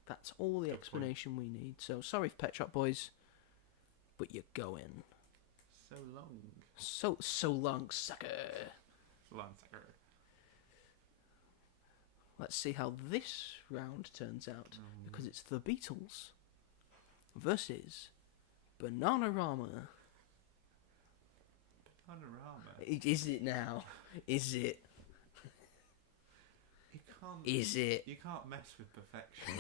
That's all the Good point. explanation we need. So sorry, Pet Shop Boys, but you're going. So long. So long, sucker. Lancer. Let's see how this round turns out, because it's the Beatles versus Bananarama. Panorama. Is it now? Is it? You can't. Is it? You can't mess with perfection.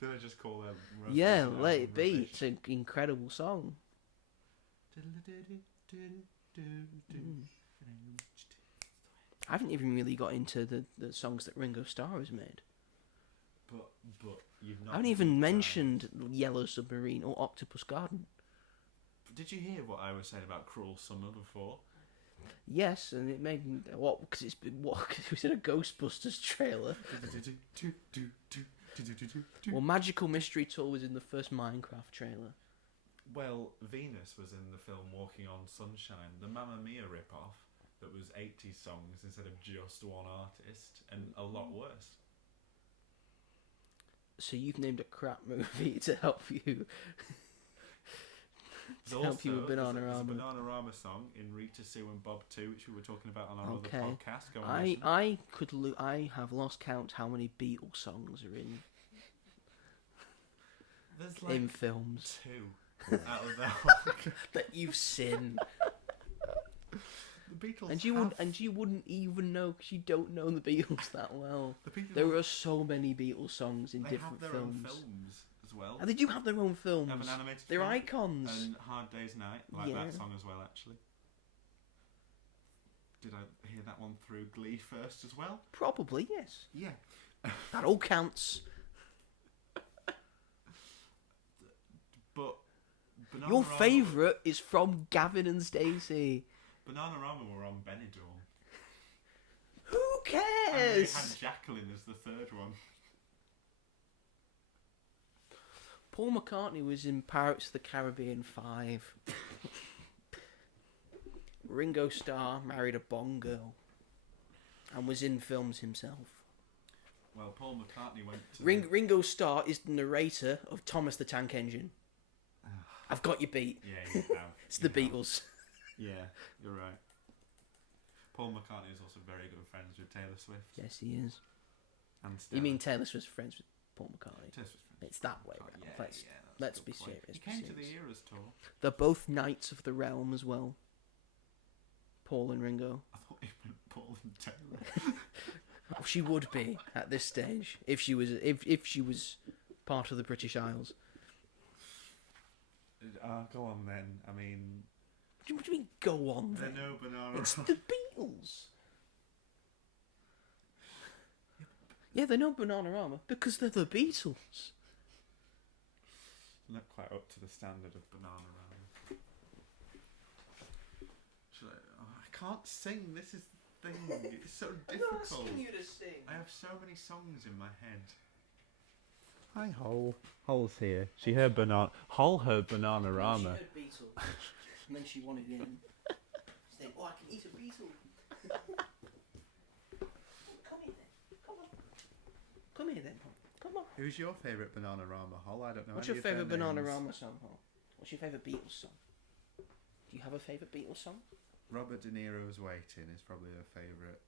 Did I just call them? Yeah, let it be. It's an incredible song. I haven't even really got into the songs that Ringo Starr has made. But you've not. I haven't even mentioned Yellow Submarine or Octopus Garden. Did you hear what I was saying about Cruel Summer before? Yes, and it made me what? Because it's been what? Cause it was in a Ghostbusters trailer. Well, Magical Mystery Tour was in the first Minecraft trailer. Well, Venus was in the film Walking on Sunshine, the Mamma Mia rip-off that was 80s songs instead of just one artist, and a lot worse. So you've named a crap movie to help you. To There's help you with there's a Bananarama. Bananarama song in Rita, Sue and Bob 2, which we were talking about on our Okay. other podcast. Go and listen. I have lost count how many Beatles songs are in There's like in films 2 out of that. that you've seen, The Beatles and you wouldn't even know because you don't know the Beatles that well. The Beatles There are so many Beatles songs in they different have their own films. films as well. And they do have their own films. Have an animated They're film. icons. And Hard Day's Night, like Yeah. that song as well, actually. Did I hear that one through Glee first as well? Probably, yes. Yeah. That all counts. But Your Bananarama- favourite is from Gavin and Stacey. Bananarama were on Benidorm. Who And they cares? had Jacqueline as the third one. Paul McCartney was in Pirates of the Caribbean 5. Ringo Starr married a Bond girl and was in films himself. Well, Paul McCartney went to... Ringo Starr is the narrator of Thomas the Tank Engine. I've got you beat. Yeah, you have. It's the You have. Beatles. Yeah, you're right. Paul McCartney is also very good friends with Taylor Swift. Yes, he is. And You Stella. mean Taylor Swift's friends with Paul McCartney. Taylor Swift. It's that way Oh, round. yeah, Let's yeah, that's let's a good be point. serious. He came to the Eras tour. They're both Knights of the Realm as well. Paul and Ringo. I thought he meant Paul and Taylor. Oh, she would be at this stage if she was part of the British Isles. Go on then. I mean, What do you mean? Go on they're then. no banana. It's the Beatles. Yeah, they're not Bananarama because they're the Beatles. Not quite up to the standard of Bananarama. I can't sing. This is the thing. It's so difficult. you to sing. I have so many songs in my head. Hi, Hole. Hole's here. She heard Hole heard She Bananarama. heard Beatles, and then she wanted in. She's like, oh, I can eat a beetle. Come here then. Come on. Come here then. Come on. Who's your favourite Bananarama, Hole? I don't know. What's any your of their favourite names. Bananarama song, Hall? What's your favourite Beatles song? Do you have a favourite Beatles song? Robert De Niro's Waiting is probably her favourite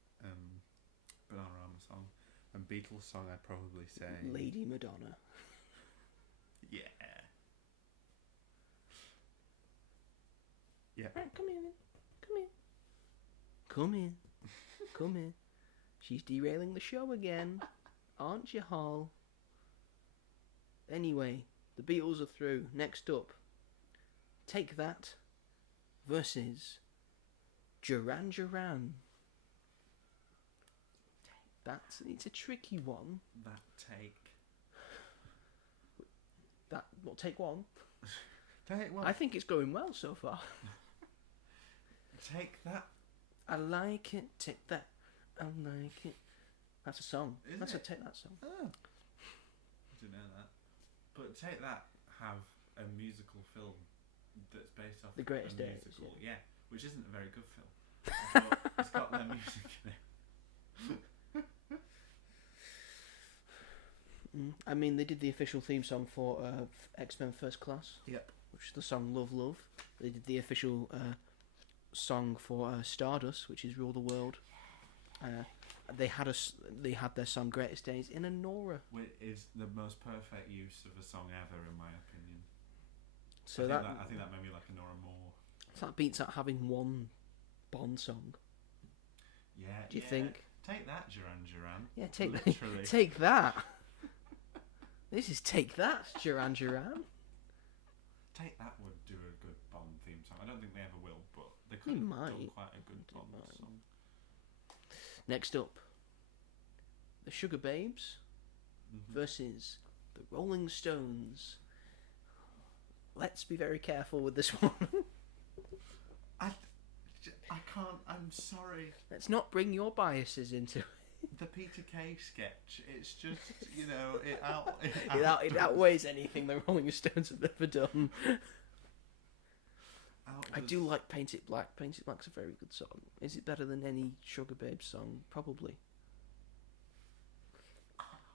Bananarama song. And Beatles song, I'd probably say... Lady Madonna. Yeah. Yeah. Right, come here then. Come here. Come here. Come here. She's derailing the show again. Aren't you, Hall? Anyway, the Beatles are through. Next up, Take That versus Duran Duran. It's a tricky one. That take. Take one. Take one. I think it's going well so far. Take that. I like it. Take that. I like it. That's a song. Is That's it? a Take That song. Oh. I didn't know that. But Take That have a musical film that's based off The Greatest a Days, musical, yeah, which isn't a very good film. But it's got their music in it. I mean, they did the official theme song for X-Men First Class. Yep. Which is the song Love Love. They did the official song for Stardust, which is Rule the World. They had their song Greatest Days in a Nora. Which is the most perfect use of a song ever, in my opinion. So I think that made me like a Nora more. that beats out having one Bond song. Yeah. Do you think? Take that, Duran Duran. Yeah, take Literally. take that. This is Take That, Duran Duran. Take That would do a good Bond theme song. I don't think they ever will, but they They could have might. done quite a good Bond might. song. Next up, the Sugar Babes versus the Rolling Stones. Let's be very careful with this one. I can't. I'm sorry. Let's not bring your biases into it. The Peter Kay sketch. It's just it It outweighs anything the Rolling Stones have ever done. I do like Paint It Black. Paint It Black's a very good song. Is it better than any Sugar Babes song? Probably.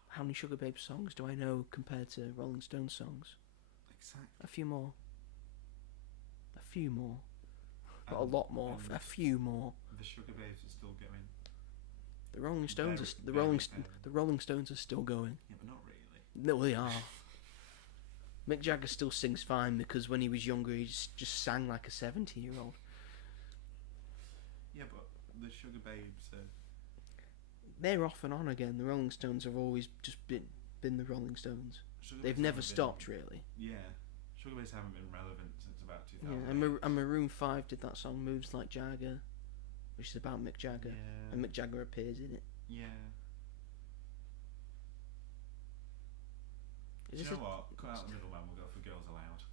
How many Sugar Babes songs do I know compared to Rolling Stones songs? Exactly. A few more. Not a lot more. A few more. The Sugar Babes are still going. The Rolling Stones Very, are very the Rolling Stones are still going. Yeah, but not really. No, they are. Mick Jagger still sings fine because when he was younger he just sang like a 70-year-old. Yeah, but the Sugar Babes are... They're off and on again. The Rolling Stones have always just been the Rolling Stones. Sugar They've Babes never haven't stopped been, really. Yeah. Sugar Babes haven't been relevant since about 2000. Yeah, and Maroon 5 did that song Moves Like Jagger, which is about Mick Jagger. Yeah. And Mick Jagger appears in it. Yeah. Is Do this you know what? Cut out the middleman, we'll go for Girls Aloud.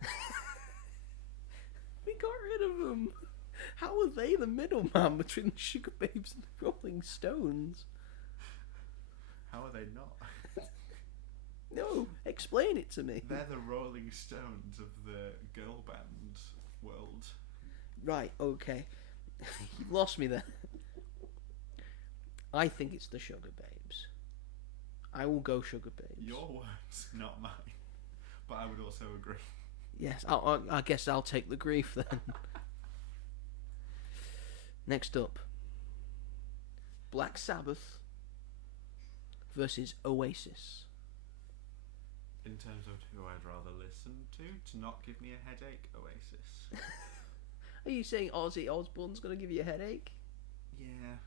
We got rid of them. How are they the middleman between the Sugar Babes and the Rolling Stones? How are they not? No, explain it to me. They're the Rolling Stones of the girl band world. Right, okay. You've lost me there. I think it's the Sugar Babes. I will go Sugar Babes. Your words, not mine. But I would also agree. Yes, I guess I'll take the grief then. Next up, Black Sabbath versus Oasis. in terms of who I'd rather listen to not give me a headache, Oasis. Are you saying Ozzy Osbourne's going to give you a headache? Yeah.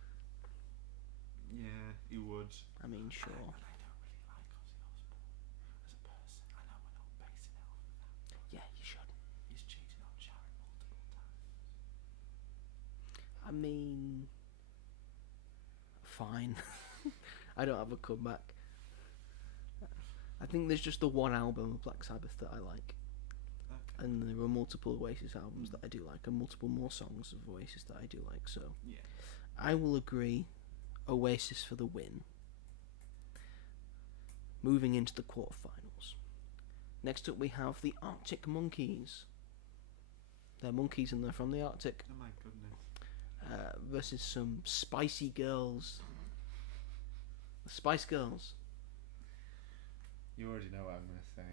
Yeah, he would. I mean, sure. I don't really like Ozzy Osbourne as a person. I know we're not basing it off of that. Yeah, you should. He's cheated on Sharon multiple times. I mean, fine. I don't have a comeback. I think there's just the one album of Black Sabbath that I like. Okay. And there are multiple Oasis albums that I do like, and multiple more songs of Oasis that I do like, so Yeah. I will agree Oasis for the win. Moving into the quarterfinals. Next up we have the Arctic Monkeys. They're monkeys and they're from the Arctic. Oh my goodness. Versus some spicy girls. The Spice Girls. You already know what I'm going to say.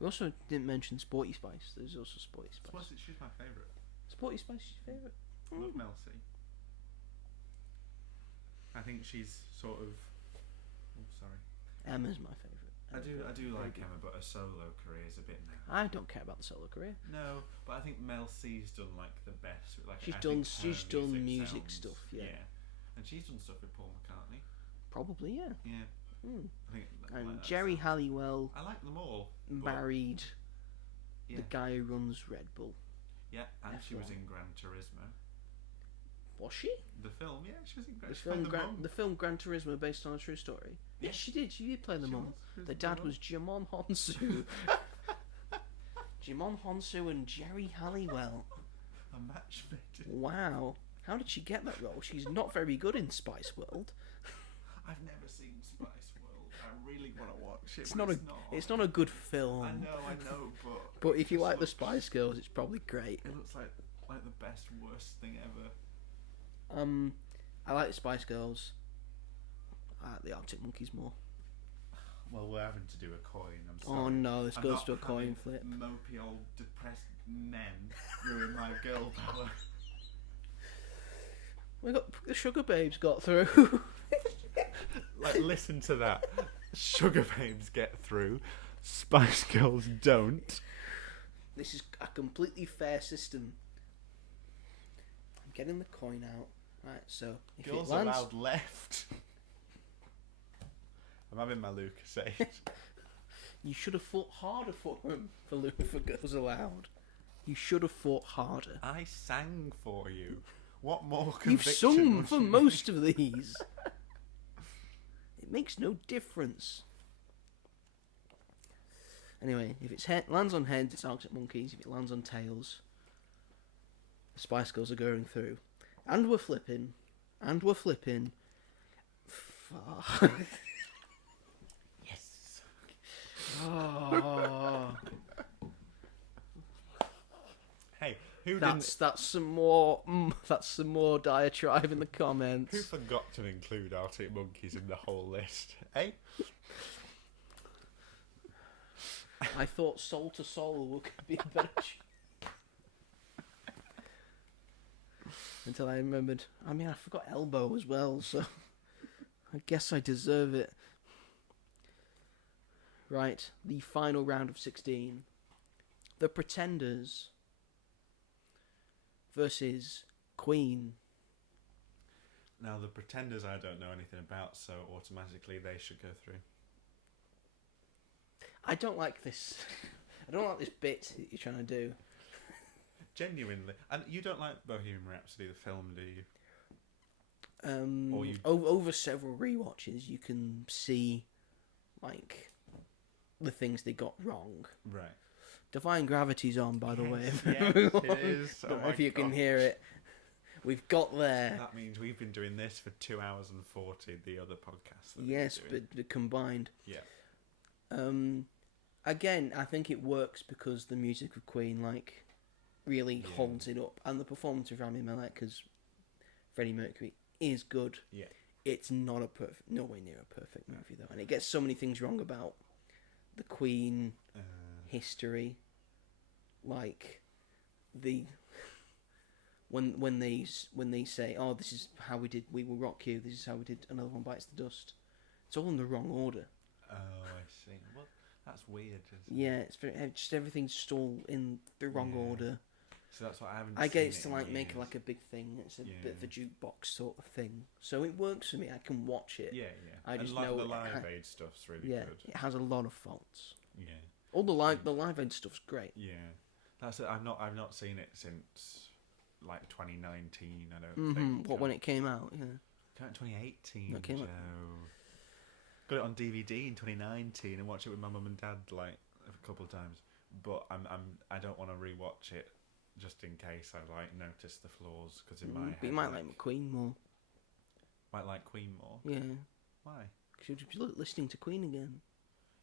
We also didn't mention Sporty Spice. There's also Sporty Spice. She's my favourite. Sporty Spice is your favourite? I love Mel C. I think she's sort of... Oh, sorry. Emma's my favourite. I do like Emma, but her solo career is a bit now. I don't care about the solo career. No, but I think Mel C's done like the best. Like She's I done think her music sounds- stuff, yeah. And she's done stuff with Paul McCartney. Probably, yeah. Yeah, Mm. I think. I And like that Jerry sound. Halliwell I like them all. but- married Yeah, the guy who runs Red Bull. yeah, and she was F1. in Gran Turismo. Was she? The film, yeah, she was in Gran. The she film, played the mum. the film Gran Turismo, based on a true story. Yeah. Yes, she did. She did play the She mum. was. She The the dad mum. was Jimon Honsu. Jimon Honsu and Jerry Halliwell. a match made. Wow. How did she get that role? She's not very good in Spice World. I've never seen Spice World. I really want to watch it. It's but not it's not a good film. I know, But if you it like the looks- Spice Girls, it's probably great. it looks like the best worst thing ever. I like the Spice Girls. I like the Arctic Monkeys more. Well, we're having to do a coin. I'm sorry. Oh no, this I'm goes not to a coin having flip. Mopey old depressed men ruin my girl power. We got the Sugar Babes got through. Like, listen to that. Sugar Babes get through. Spice Girls don't. This is a completely fair system. I'm getting the coin out. Right, so if Girls it lands, allowed left. I'm having my Lucasade. you should have fought harder for them for Girls Aloud. You should have fought harder. I sang for you. What more You've conviction sung would for you most of these. It makes no difference. Anyway, if it lands on heads, it's Arctic Monkeys. If it lands on tails, the Spice Girls are going through. And we're flipping. Fuck. Yes. Oh, Hey, who that's some more diatribe in the didn't? comments. Who forgot to include Arctic Monkeys in the whole list? Eh? I thought Soul to Soul would be a better until I remembered. I mean, I forgot Elbow as well, so I guess I deserve it. Right, the final round of 16. The Pretenders versus Queen. Now, the Pretenders I don't know anything about, so automatically they should go through. I don't like this. I don't like this bit that you're trying to do. Genuinely. And you don't like Bohemian Rhapsody, the film, do you? Or you- Over several rewatches, you can see like the things they got wrong. Right. Defying Gravity's on, by the way. Yes, everyone. it is. Don't Oh know my if you can gosh. hear it. We've got there. That means we've been doing this for 2 hours and 40, the other podcast. That Yes, we've been doing. but combined. Yeah. Again, I think it works because the music of Queen really Yeah. holds it up, and the performance of Rami Malek as Freddie Mercury is good. Yeah. It's not nowhere near a perfect movie though, and it gets so many things wrong about the Queen history, like when they say, "Oh, this is how we will rock you. This is how we did Another One Bites the Dust." It's all in the wrong order. Oh, I see. Well, that's weird. Isn't Yeah, it? it's very just everything's just all in the wrong Yeah. order. So that's what I haven't. I seen get it's it to in like make it years. like a big thing. It's a Yeah. bit of a jukebox sort of thing, so it works for me. I can watch it. Yeah, yeah. I just and like know the it Live ha- Aid stuff's really Yeah, good. it has a lot of faults. Yeah, All the live aid stuff's great. yeah. That's it. I've not seen it since like 2019. I don't Hmm. think. What when it came out? Yeah. Came out in 2018. That came out- Joe. Got it on DVD in 2019 and watched it with my mum and dad like a couple of times. But I don't want to rewatch it just in case I like notice the flaws because in my head. But you might like McQueen more. might like Queen more. Yeah. Why? Because you'll just be listening to Queen again.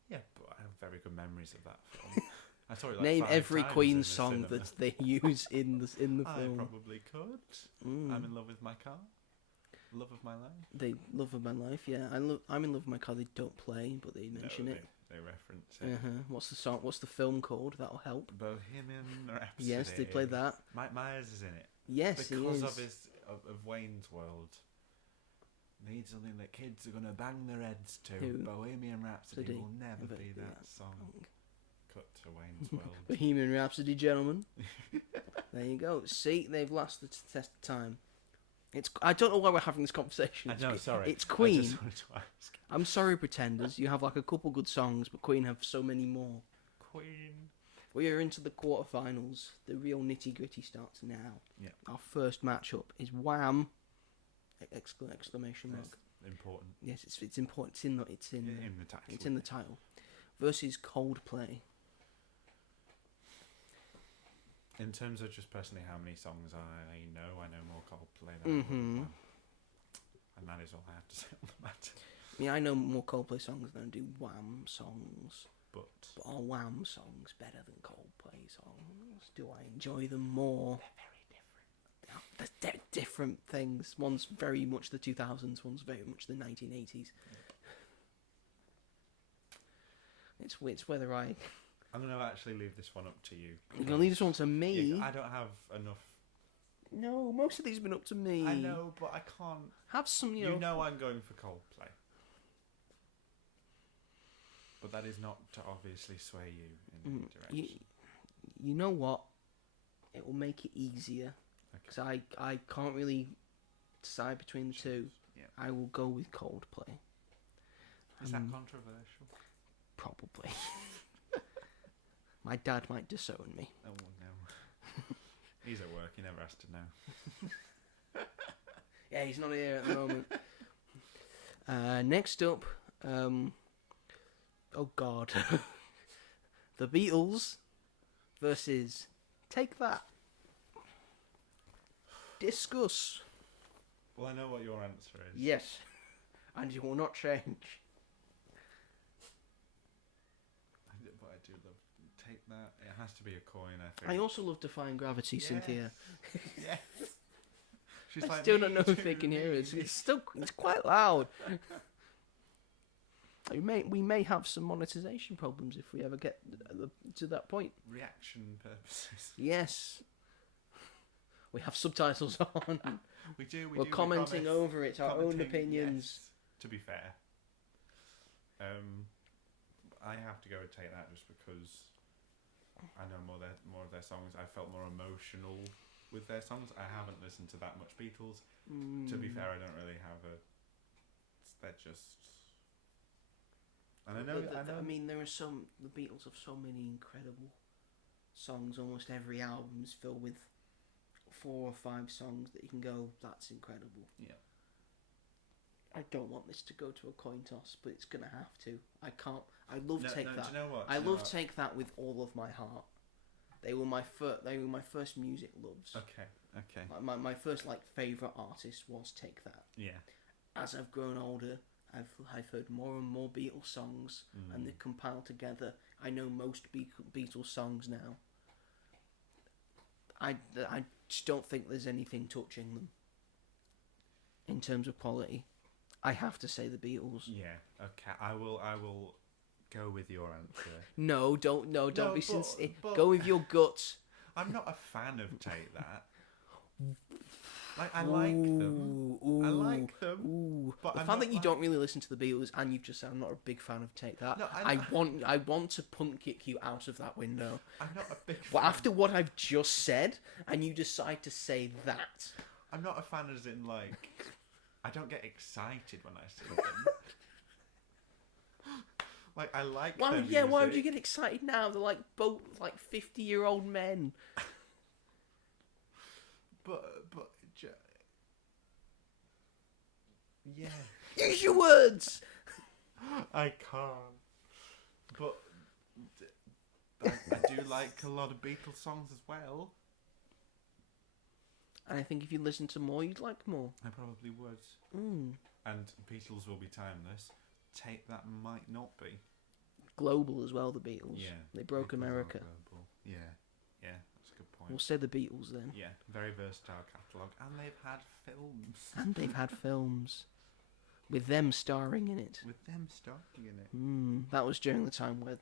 Yeah, but I have very good memories of that film. I saw it like Name 5 every times in Queen the song cinema. that they use in the I film. probably could. Mm. I'm in love with my car. Love of my life. They love of my life. Yeah, I'm in love with my car. They don't play, but they mention No, it. They reference it. What's the song? What's the film called? That'll help. Bohemian Rhapsody. Yes, they play that. Mike Myers is in it. Yes, he Because is. of Wayne's World. Need something that kids are gonna bang their heads to. Who? Bohemian Rhapsody Today. will never Never be be that that song. Cut to Wayne's World. Bohemian Rhapsody, gentlemen. There you go. See, they've lasted the test of time. I don't know why we're having this conversation. I know, sorry. It's Queen. I just wanted to ask. I'm sorry, pretenders. You have like a couple good songs, but Queen have so many more. Queen. We are into the quarterfinals. The real nitty gritty starts now. Yeah. Our first matchup is Wham! Exclamation mark. That's important. Yes, it's important. It's in the title. It's in the title. Versus Coldplay. In terms of just personally how many songs I know more Coldplay than I would Mhm. Wham. And that is all I have to say on the matter. I mean, I know more Coldplay songs than I do Wham songs. But But are Wham songs better than Coldplay songs? Do I enjoy them more? they're very different. They're different things. One's very much the 2000s, one's very much the 1980s. It's whether I'm I'm going to actually leave this one up to you. going to leave this one to me. Yeah, I don't have enough. No, most of these have been up to me. I know, but I can't. Have some, You know I'm going for Coldplay. But that is not to obviously sway you in any direction. You know what? It will make it easier. Because I can't really decide between the two. Yeah. I will go with Coldplay. Is that controversial? Probably. My dad might disown me. Oh no. He's at work, he never has to know. Yeah, he's not here at the moment. Next up, oh God, the Beatles versus Take That. Discuss. Well, I know what your answer is. Yes, and you will not change. But I do love Take That. It has to be a coin, I think. I also love Defying Gravity, Cynthia. Yes. She's I like, still "Me don't know if they too, can hear me us. too." It's quite loud. We may have some monetization problems if we ever get to that point. Reaction purposes. Yes. We have subtitles on. We do. We're commenting promise. over it, our own Commenting, opinions. yes, to be fair, I have to go and take that just because I know more of their songs. I felt more emotional with their songs. I haven't listened to that much Beatles. To be fair, I don't really have a. They're just. And I know. I mean, there are the Beatles have so many incredible songs. Almost every album is filled with 4 or 5 songs that you can go, that's incredible. Yeah. I don't want this to go to a coin toss, but it's gonna have to. I can't. I love Take That. Do you know what? I love Take That with all of my heart. They were my first music loves. Okay. My first favorite artist was Take That. Yeah. As I've grown older, I've heard more and more Beatles songs, and they compile together. I know most Beatles songs now. I just don't think there's anything touching them in terms of quality. I have to say the Beatles. Yeah. Okay. I will go with your answer. No, don't be but- sincere. but- Go with your guts. I'm not a fan of Take That. Like, I like them. I like them. Ooh. But The I'm fact not that you like- don't really listen to the Beatles and you've just said I'm not a big fan of Take That. No, I want to punt kick you out of that window. I'm not a big Well, fan. after what I've just said, and you decide to say that. I'm not a fan as in, like... I don't get excited when I see them. Like, I like Why? their Yeah. Why would music. you get excited now? They're like both like 50-year-old men. But... Yeah. Use your words. I can't. But... I do like a lot of Beatles songs as well. And I think if you listen to more, you'd like more. I probably would. Mm. And Beatles will be timeless. Take That might not be. Global as well, the Beatles. Yeah. They broke Beatles are America. global. Yeah. Yeah, that's a good point. We'll say the Beatles then. Yeah, very versatile catalogue. And they've had films. And they've had films. With them starring in it. With them starring in it. That was during the time where,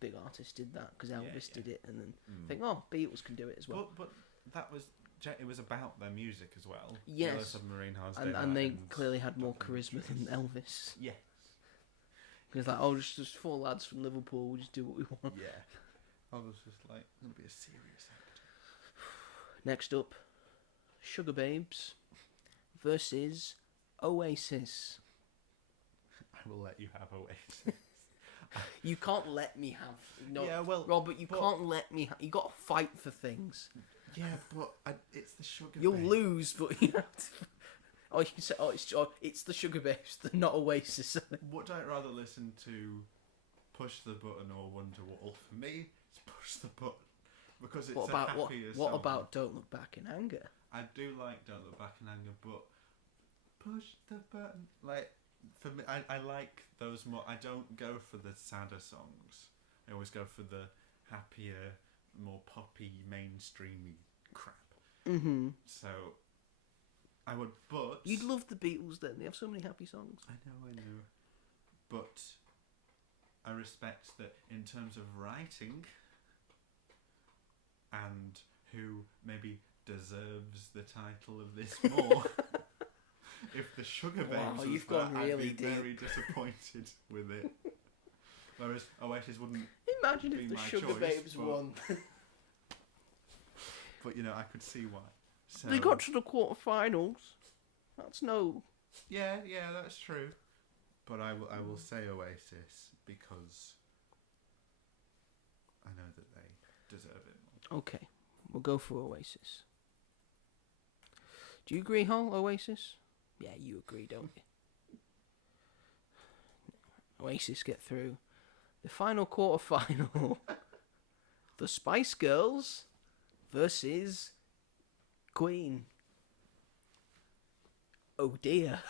big artists did that. Because Elvis yeah. did it. And then think, oh, Beatles can do it as well. But that was... It was about their music as well. Yes. Yellow Submarine, Hard Day's And they Night, clearly had more Doctor charisma than Who's. Elvis. Yeah. Because like, oh, just four lads from Liverpool, we'll just do what we want. Yeah. I was just like, I'm going to be a serious actor. Next up, Sugar Babes versus Oasis. I will let you have Oasis. You can't let me have... No, Yeah, well, Robert, you but- can't let me... You got to fight for things. Yeah, but it's the Sugar You'll Babes. lose, but you have to... Oh, you can say, it's the Sugar Babes, they're not Oasis. Would I rather listen to Push the Button or Wonderwall? For me, it's Push the Button. Because it's What a about happier what song. about Don't Look Back in Anger? I do like Don't Look Back in Anger, but Push the Button... Like, for me, I like those more... I don't go for the sadder songs. I always go for the happier, more poppy, mainstreamy crap. Mm-hmm. So, I would, but... You'd love the Beatles then, they have so many happy songs. I know. But I respect that in terms of writing and who maybe deserves the title of this more, if the Sugar Babes Wow, was you've that, gone really I'd be deep. very disappointed with it. Whereas Oasis wouldn't, Imagine Be if the my Sugar choice, Babes but- won. but I could see why. So, They got to the quarterfinals. That's no... yeah, that's true. But I will say Oasis because I know that they deserve it more. Okay, we'll go for Oasis. Do you agree, Hall? Oasis? Yeah, you agree, don't you? Oasis get through the final quarterfinal. The Spice Girls versus Queen. Oh dear.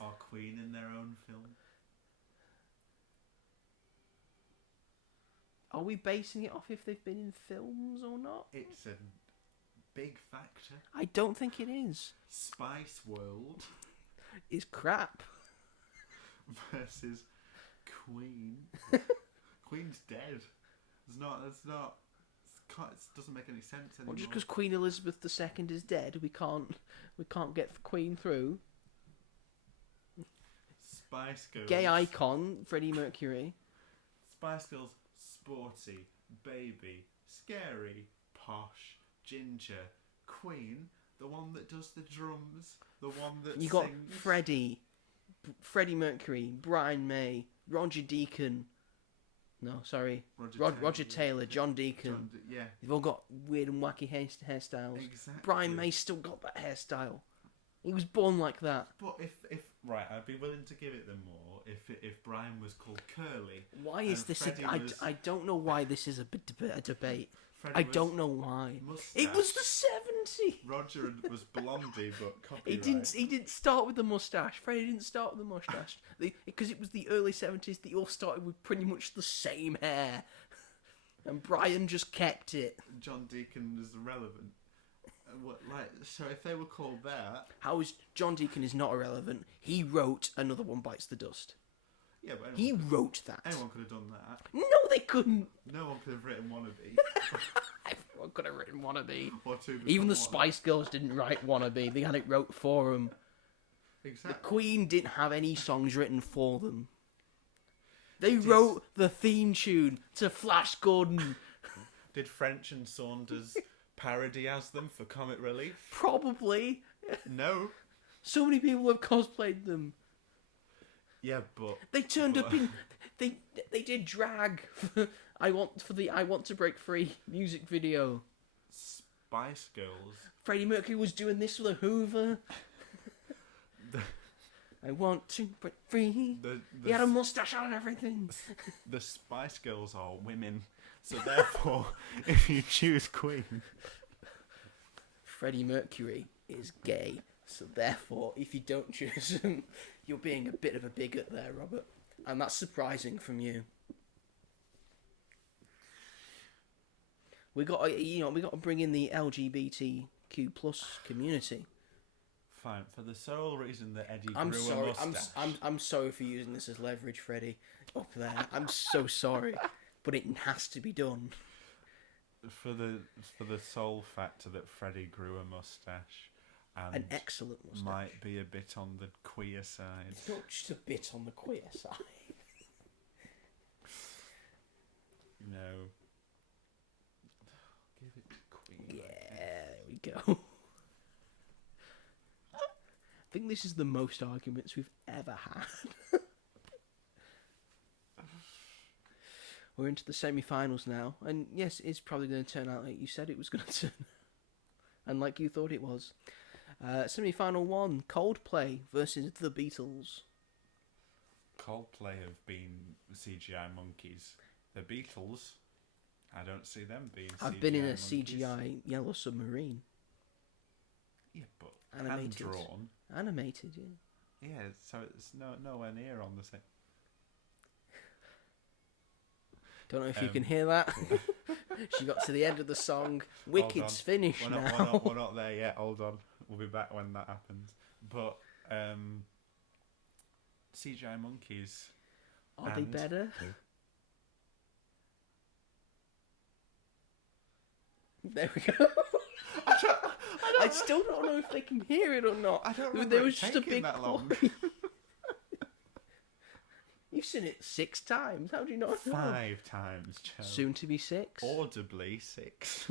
Are Queen in their own film? Are we basing it off if they've been in films or not? It's a big factor. I don't think it is. Spice World It's crap. versus Queen. Queen's dead. It's not. It doesn't make any sense anymore. Well, just because Queen Elizabeth II is dead, we can't get Queen through. Spice Girls. Gay icon Freddie Mercury. Spice Girls, sporty, baby, scary, posh, ginger, Queen, the one that does the drums, the one that You got sings. Freddie Mercury, Brian May, Roger Deacon. No, sorry, Roger Taylor, John Deacon. Yeah, They've all got weird and wacky hairstyles. exactly. Brian May still got that hairstyle. He was born like that. But if right, I'd be willing to give it them more if Brian was called Curly. Why is And this? Freddie was- I don't know why this is a debate. Freddie I was don't know why. Mustache. It was the 70s. Roger was Blondie, but He copyright. didn't start with the mustache. Freddie didn't start with the mustache. Because it was the early 70s. They all started with pretty much the same hair, and Brian just kept it. John Deacon is irrelevant. So if they were called that, How is John Deacon is not irrelevant? He wrote Another One Bites the Dust. yeah, but He wrote that. anyone could have done that. No, they couldn't. No one could have written Wannabe. one could have written Wannabe. Or two Even the become Spice Girls didn't write Wannabe. They had it wrote for them. The Exactly. Queen didn't have any songs written for them. They wrote the theme tune to Flash Gordon. Did French and Saunders parody as them for comic relief? Probably. No. So many people have cosplayed them. Yeah, but They turned up in. They did drag. For I Want to Break Free music video. Spice Girls. Freddie Mercury was doing this with a Hoover. I want to break free. He had a mustache on and everything. The Spice Girls are women, so therefore, if you choose Queen, Freddie Mercury is gay, so therefore, if you don't choose him, you're being a bit of a bigot there, Robert, and that's surprising from you. We got to bring in the LGBTQ plus community. fine for the sole reason that Eddie I'm grew sorry. a mustache. I'm sorry for using this as leverage, Freddie. Up there. I'm so sorry, but it has to be done. For the sole factor that Freddie grew a mustache and An excellent mustache. might be a bit on the queer side. It's not just a bit on the queer side. You know, give it to Queen. Yeah, there we go. I think this is the most arguments we've ever had. We're into the semi-finals now, and yes, it's probably going to turn out like you said it was going to turn, and like you thought it was. Semi-final 1: Coldplay versus the Beatles. Coldplay have been CGI monkeys. The Beatles, I don't see them being CGI I've been in a monkeys. CGI Yellow Submarine. Yeah, but Animated. hand-drawn. Animated, yeah. Yeah, so it's nowhere near on the same. Don't know if you can hear that. She got to the end of the song. Wicked's finished We're now. we're not there yet. Hold on. We'll be back when that happens. But CGI monkeys. Are they better? There we go. I still don't know if they can hear it or not. I don't There remember was it just a taking big that long. pause. You've seen it 6 times. How do you not know? 5 times, Joe. Soon to be 6. Audibly 6.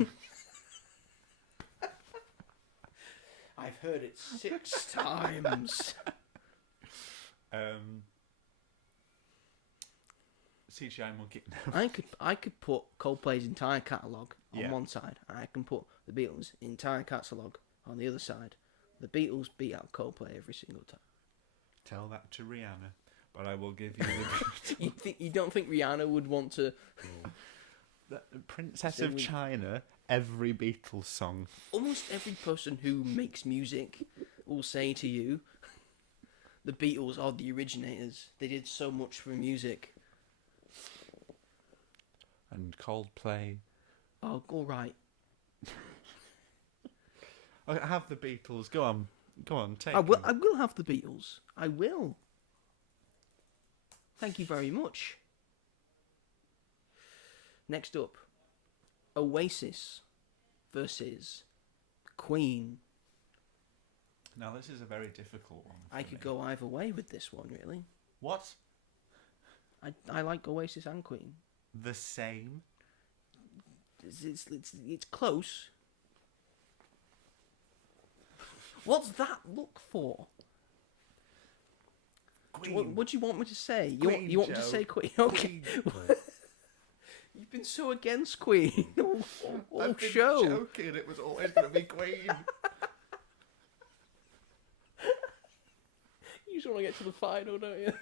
I've heard it 6 times. CGI monkey. No. I could put Coldplay's entire catalogue on Yeah. one side, and I can put the Beatles' entire catalogue on the other side. The Beatles beat out Coldplay every single time. Tell that to Rihanna, but I will give you You don't think Rihanna would want to? the Princess So of we- China. Every Beatles song. Almost every person who makes music will say to you, the Beatles are the originators. They did so much for music. And Coldplay. Oh, all right. I have the Beatles. Go on, take. I will. them. I will have the Beatles. I will. Thank you very much. Next up, Oasis versus Queen. Now this is a very difficult one. I for could me. go either way with this one, really. What? I like Oasis and Queen. The same. It's close. What's that look for? Queen. What do you want me to say? Queen, you want me to Joe. say Queen? Okay. Queen. You've been so against Queen all I've been show. joking. It was always going to be Queen. You just want to get to the final, don't you?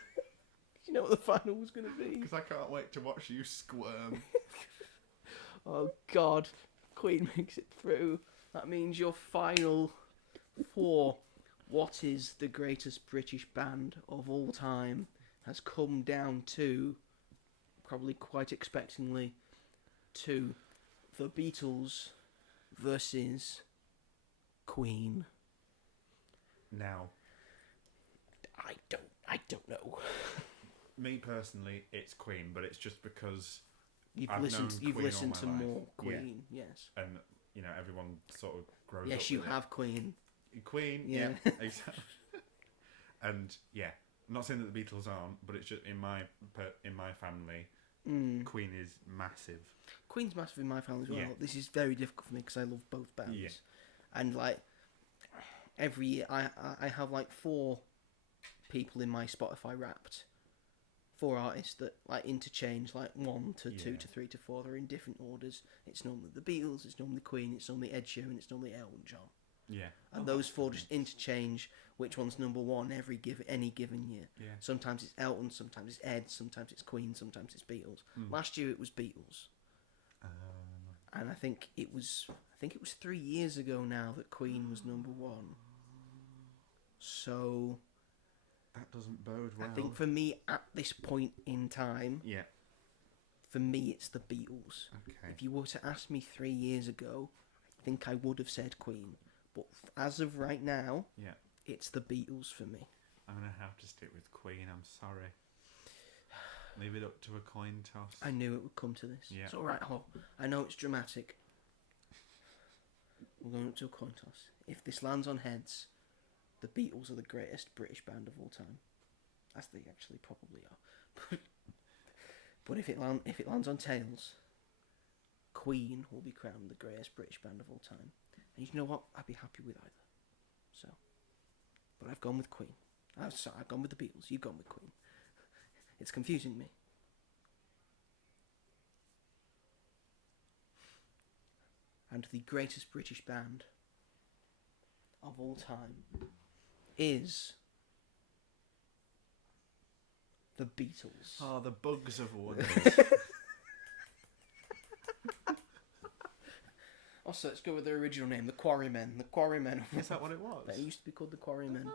You know what the final was going to be. Because I can't wait to watch you squirm. Oh God, Queen makes it through. That means your final for what is the greatest British band of all time has come down to, probably quite expectingly, to the Beatles versus Queen. Now, I don't know. me personally, it's Queen, but it's just because You've I've listened. known You've Queen all listened my to life. more Yeah. Queen. Yes. and everyone sort of grows up. Yes, you with have Queen. it. Queen. Yeah. Yeah, exactly. And yeah, I'm not saying that the Beatles aren't, but it's just in my family, Mm. Queen is massive. Queen's massive in my family as well. Yeah. This is very difficult for me because I love both bands. Yeah. And like every year, I have like 4 people in my Spotify Wrapped. 4 artists that like interchange, like 1 to 2 Yeah. to 3 to 4. They're in different orders. It's normally the Beatles, it's normally Queen, it's normally Ed Sheeran, it's normally Elton John. Yeah. And those 4 just interchange which one's number 1 any given year. Yeah. Sometimes it's Elton, sometimes it's Ed, sometimes it's Queen, sometimes it's Beatles. Mm. Last year it was Beatles. And I think it was 3 years ago now that Queen was number 1. So That doesn't bode well. I think for me at this point in time, Yeah. for me it's the Beatles. Okay. If you were to ask me 3 years ago, I think I would have said Queen. But as of right now, Yeah. it's the Beatles for me. I'm gonna have to stick with Queen. I'm sorry. Leave it up to a coin toss. I knew it would come to this. Yeah. It's alright, Hall. I know it's dramatic. We're going up to a coin toss. If this lands on heads, the Beatles are the greatest British band of all time. As they actually probably are. But if it lands on tails, Queen will be crowned the greatest British band of all time. And you know what? I'd be happy with either. So, but I've gone with Queen. Sorry, I've gone with the Beatles. You've gone with Queen. It's confusing me. And the greatest British band of all time is the Beatles. Oh, the bugs of Wonders. Also, let's go with their original name, the Quarrymen. The Quarrymen. Is that what it was? They used to be called the Quarrymen.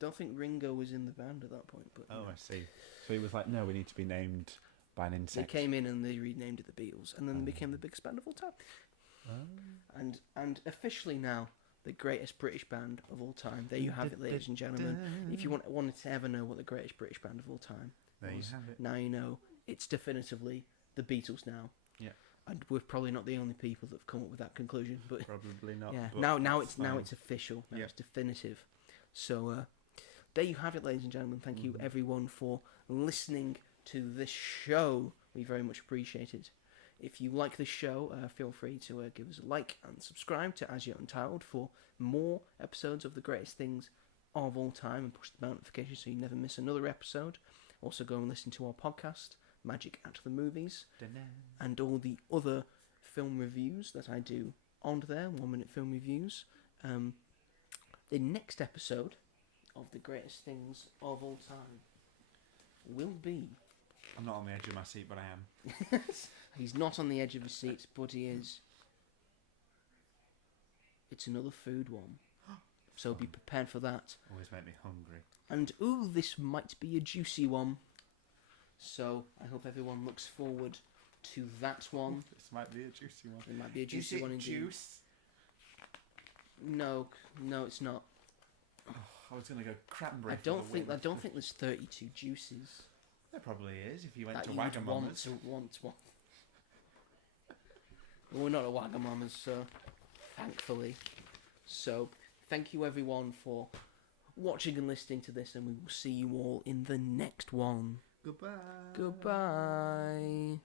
Don't think Ringo was in the band at that point, but Oh, I see. So he was like, no, we need to be named by an they insect. came in and they renamed it the Beatles, and then they became the biggest band of all time. And officially now, the greatest British band of all time. There you have it, ladies and gentlemen. If you wanted to ever know what the greatest British band of all time There you was, have it. now you know. It's definitively the Beatles now. Yeah. And we're probably not the only people that have come up with that conclusion, but Probably not. yeah, but now that's it's official. Now Yeah. it's definitive. So there you have it, ladies and gentlemen. Thank you everyone for listening to this show. We very much appreciate it. If you like this show, feel free to give us a like and subscribe to As Yet Untitled for more episodes of the greatest things of all time, and push the bell notification so you never miss another episode. Also go and listen to our podcast, Magic at the Movies, and all the other film reviews that I do on there, 1 minute film reviews. The next episode of the greatest things of all time will be... I'm not on the edge of my seat, but I am. He's not on the edge of his seat, but he is. It's another food one. So be prepared for that. Always make me hungry. And ooh, this might be a juicy one. So I hope everyone looks forward to that one. This might be a juicy one. It might be a juicy Is it one indeed. juice? No, it's not. I was gonna go cranberry. I for don't the think win. there's 32 juices There probably is if you went that to you would want Wagamama's. to want. Well, we're not at Wagamama's, so thankfully. So thank you everyone for watching and listening to this, and we will see you all in the next one. Goodbye. Goodbye.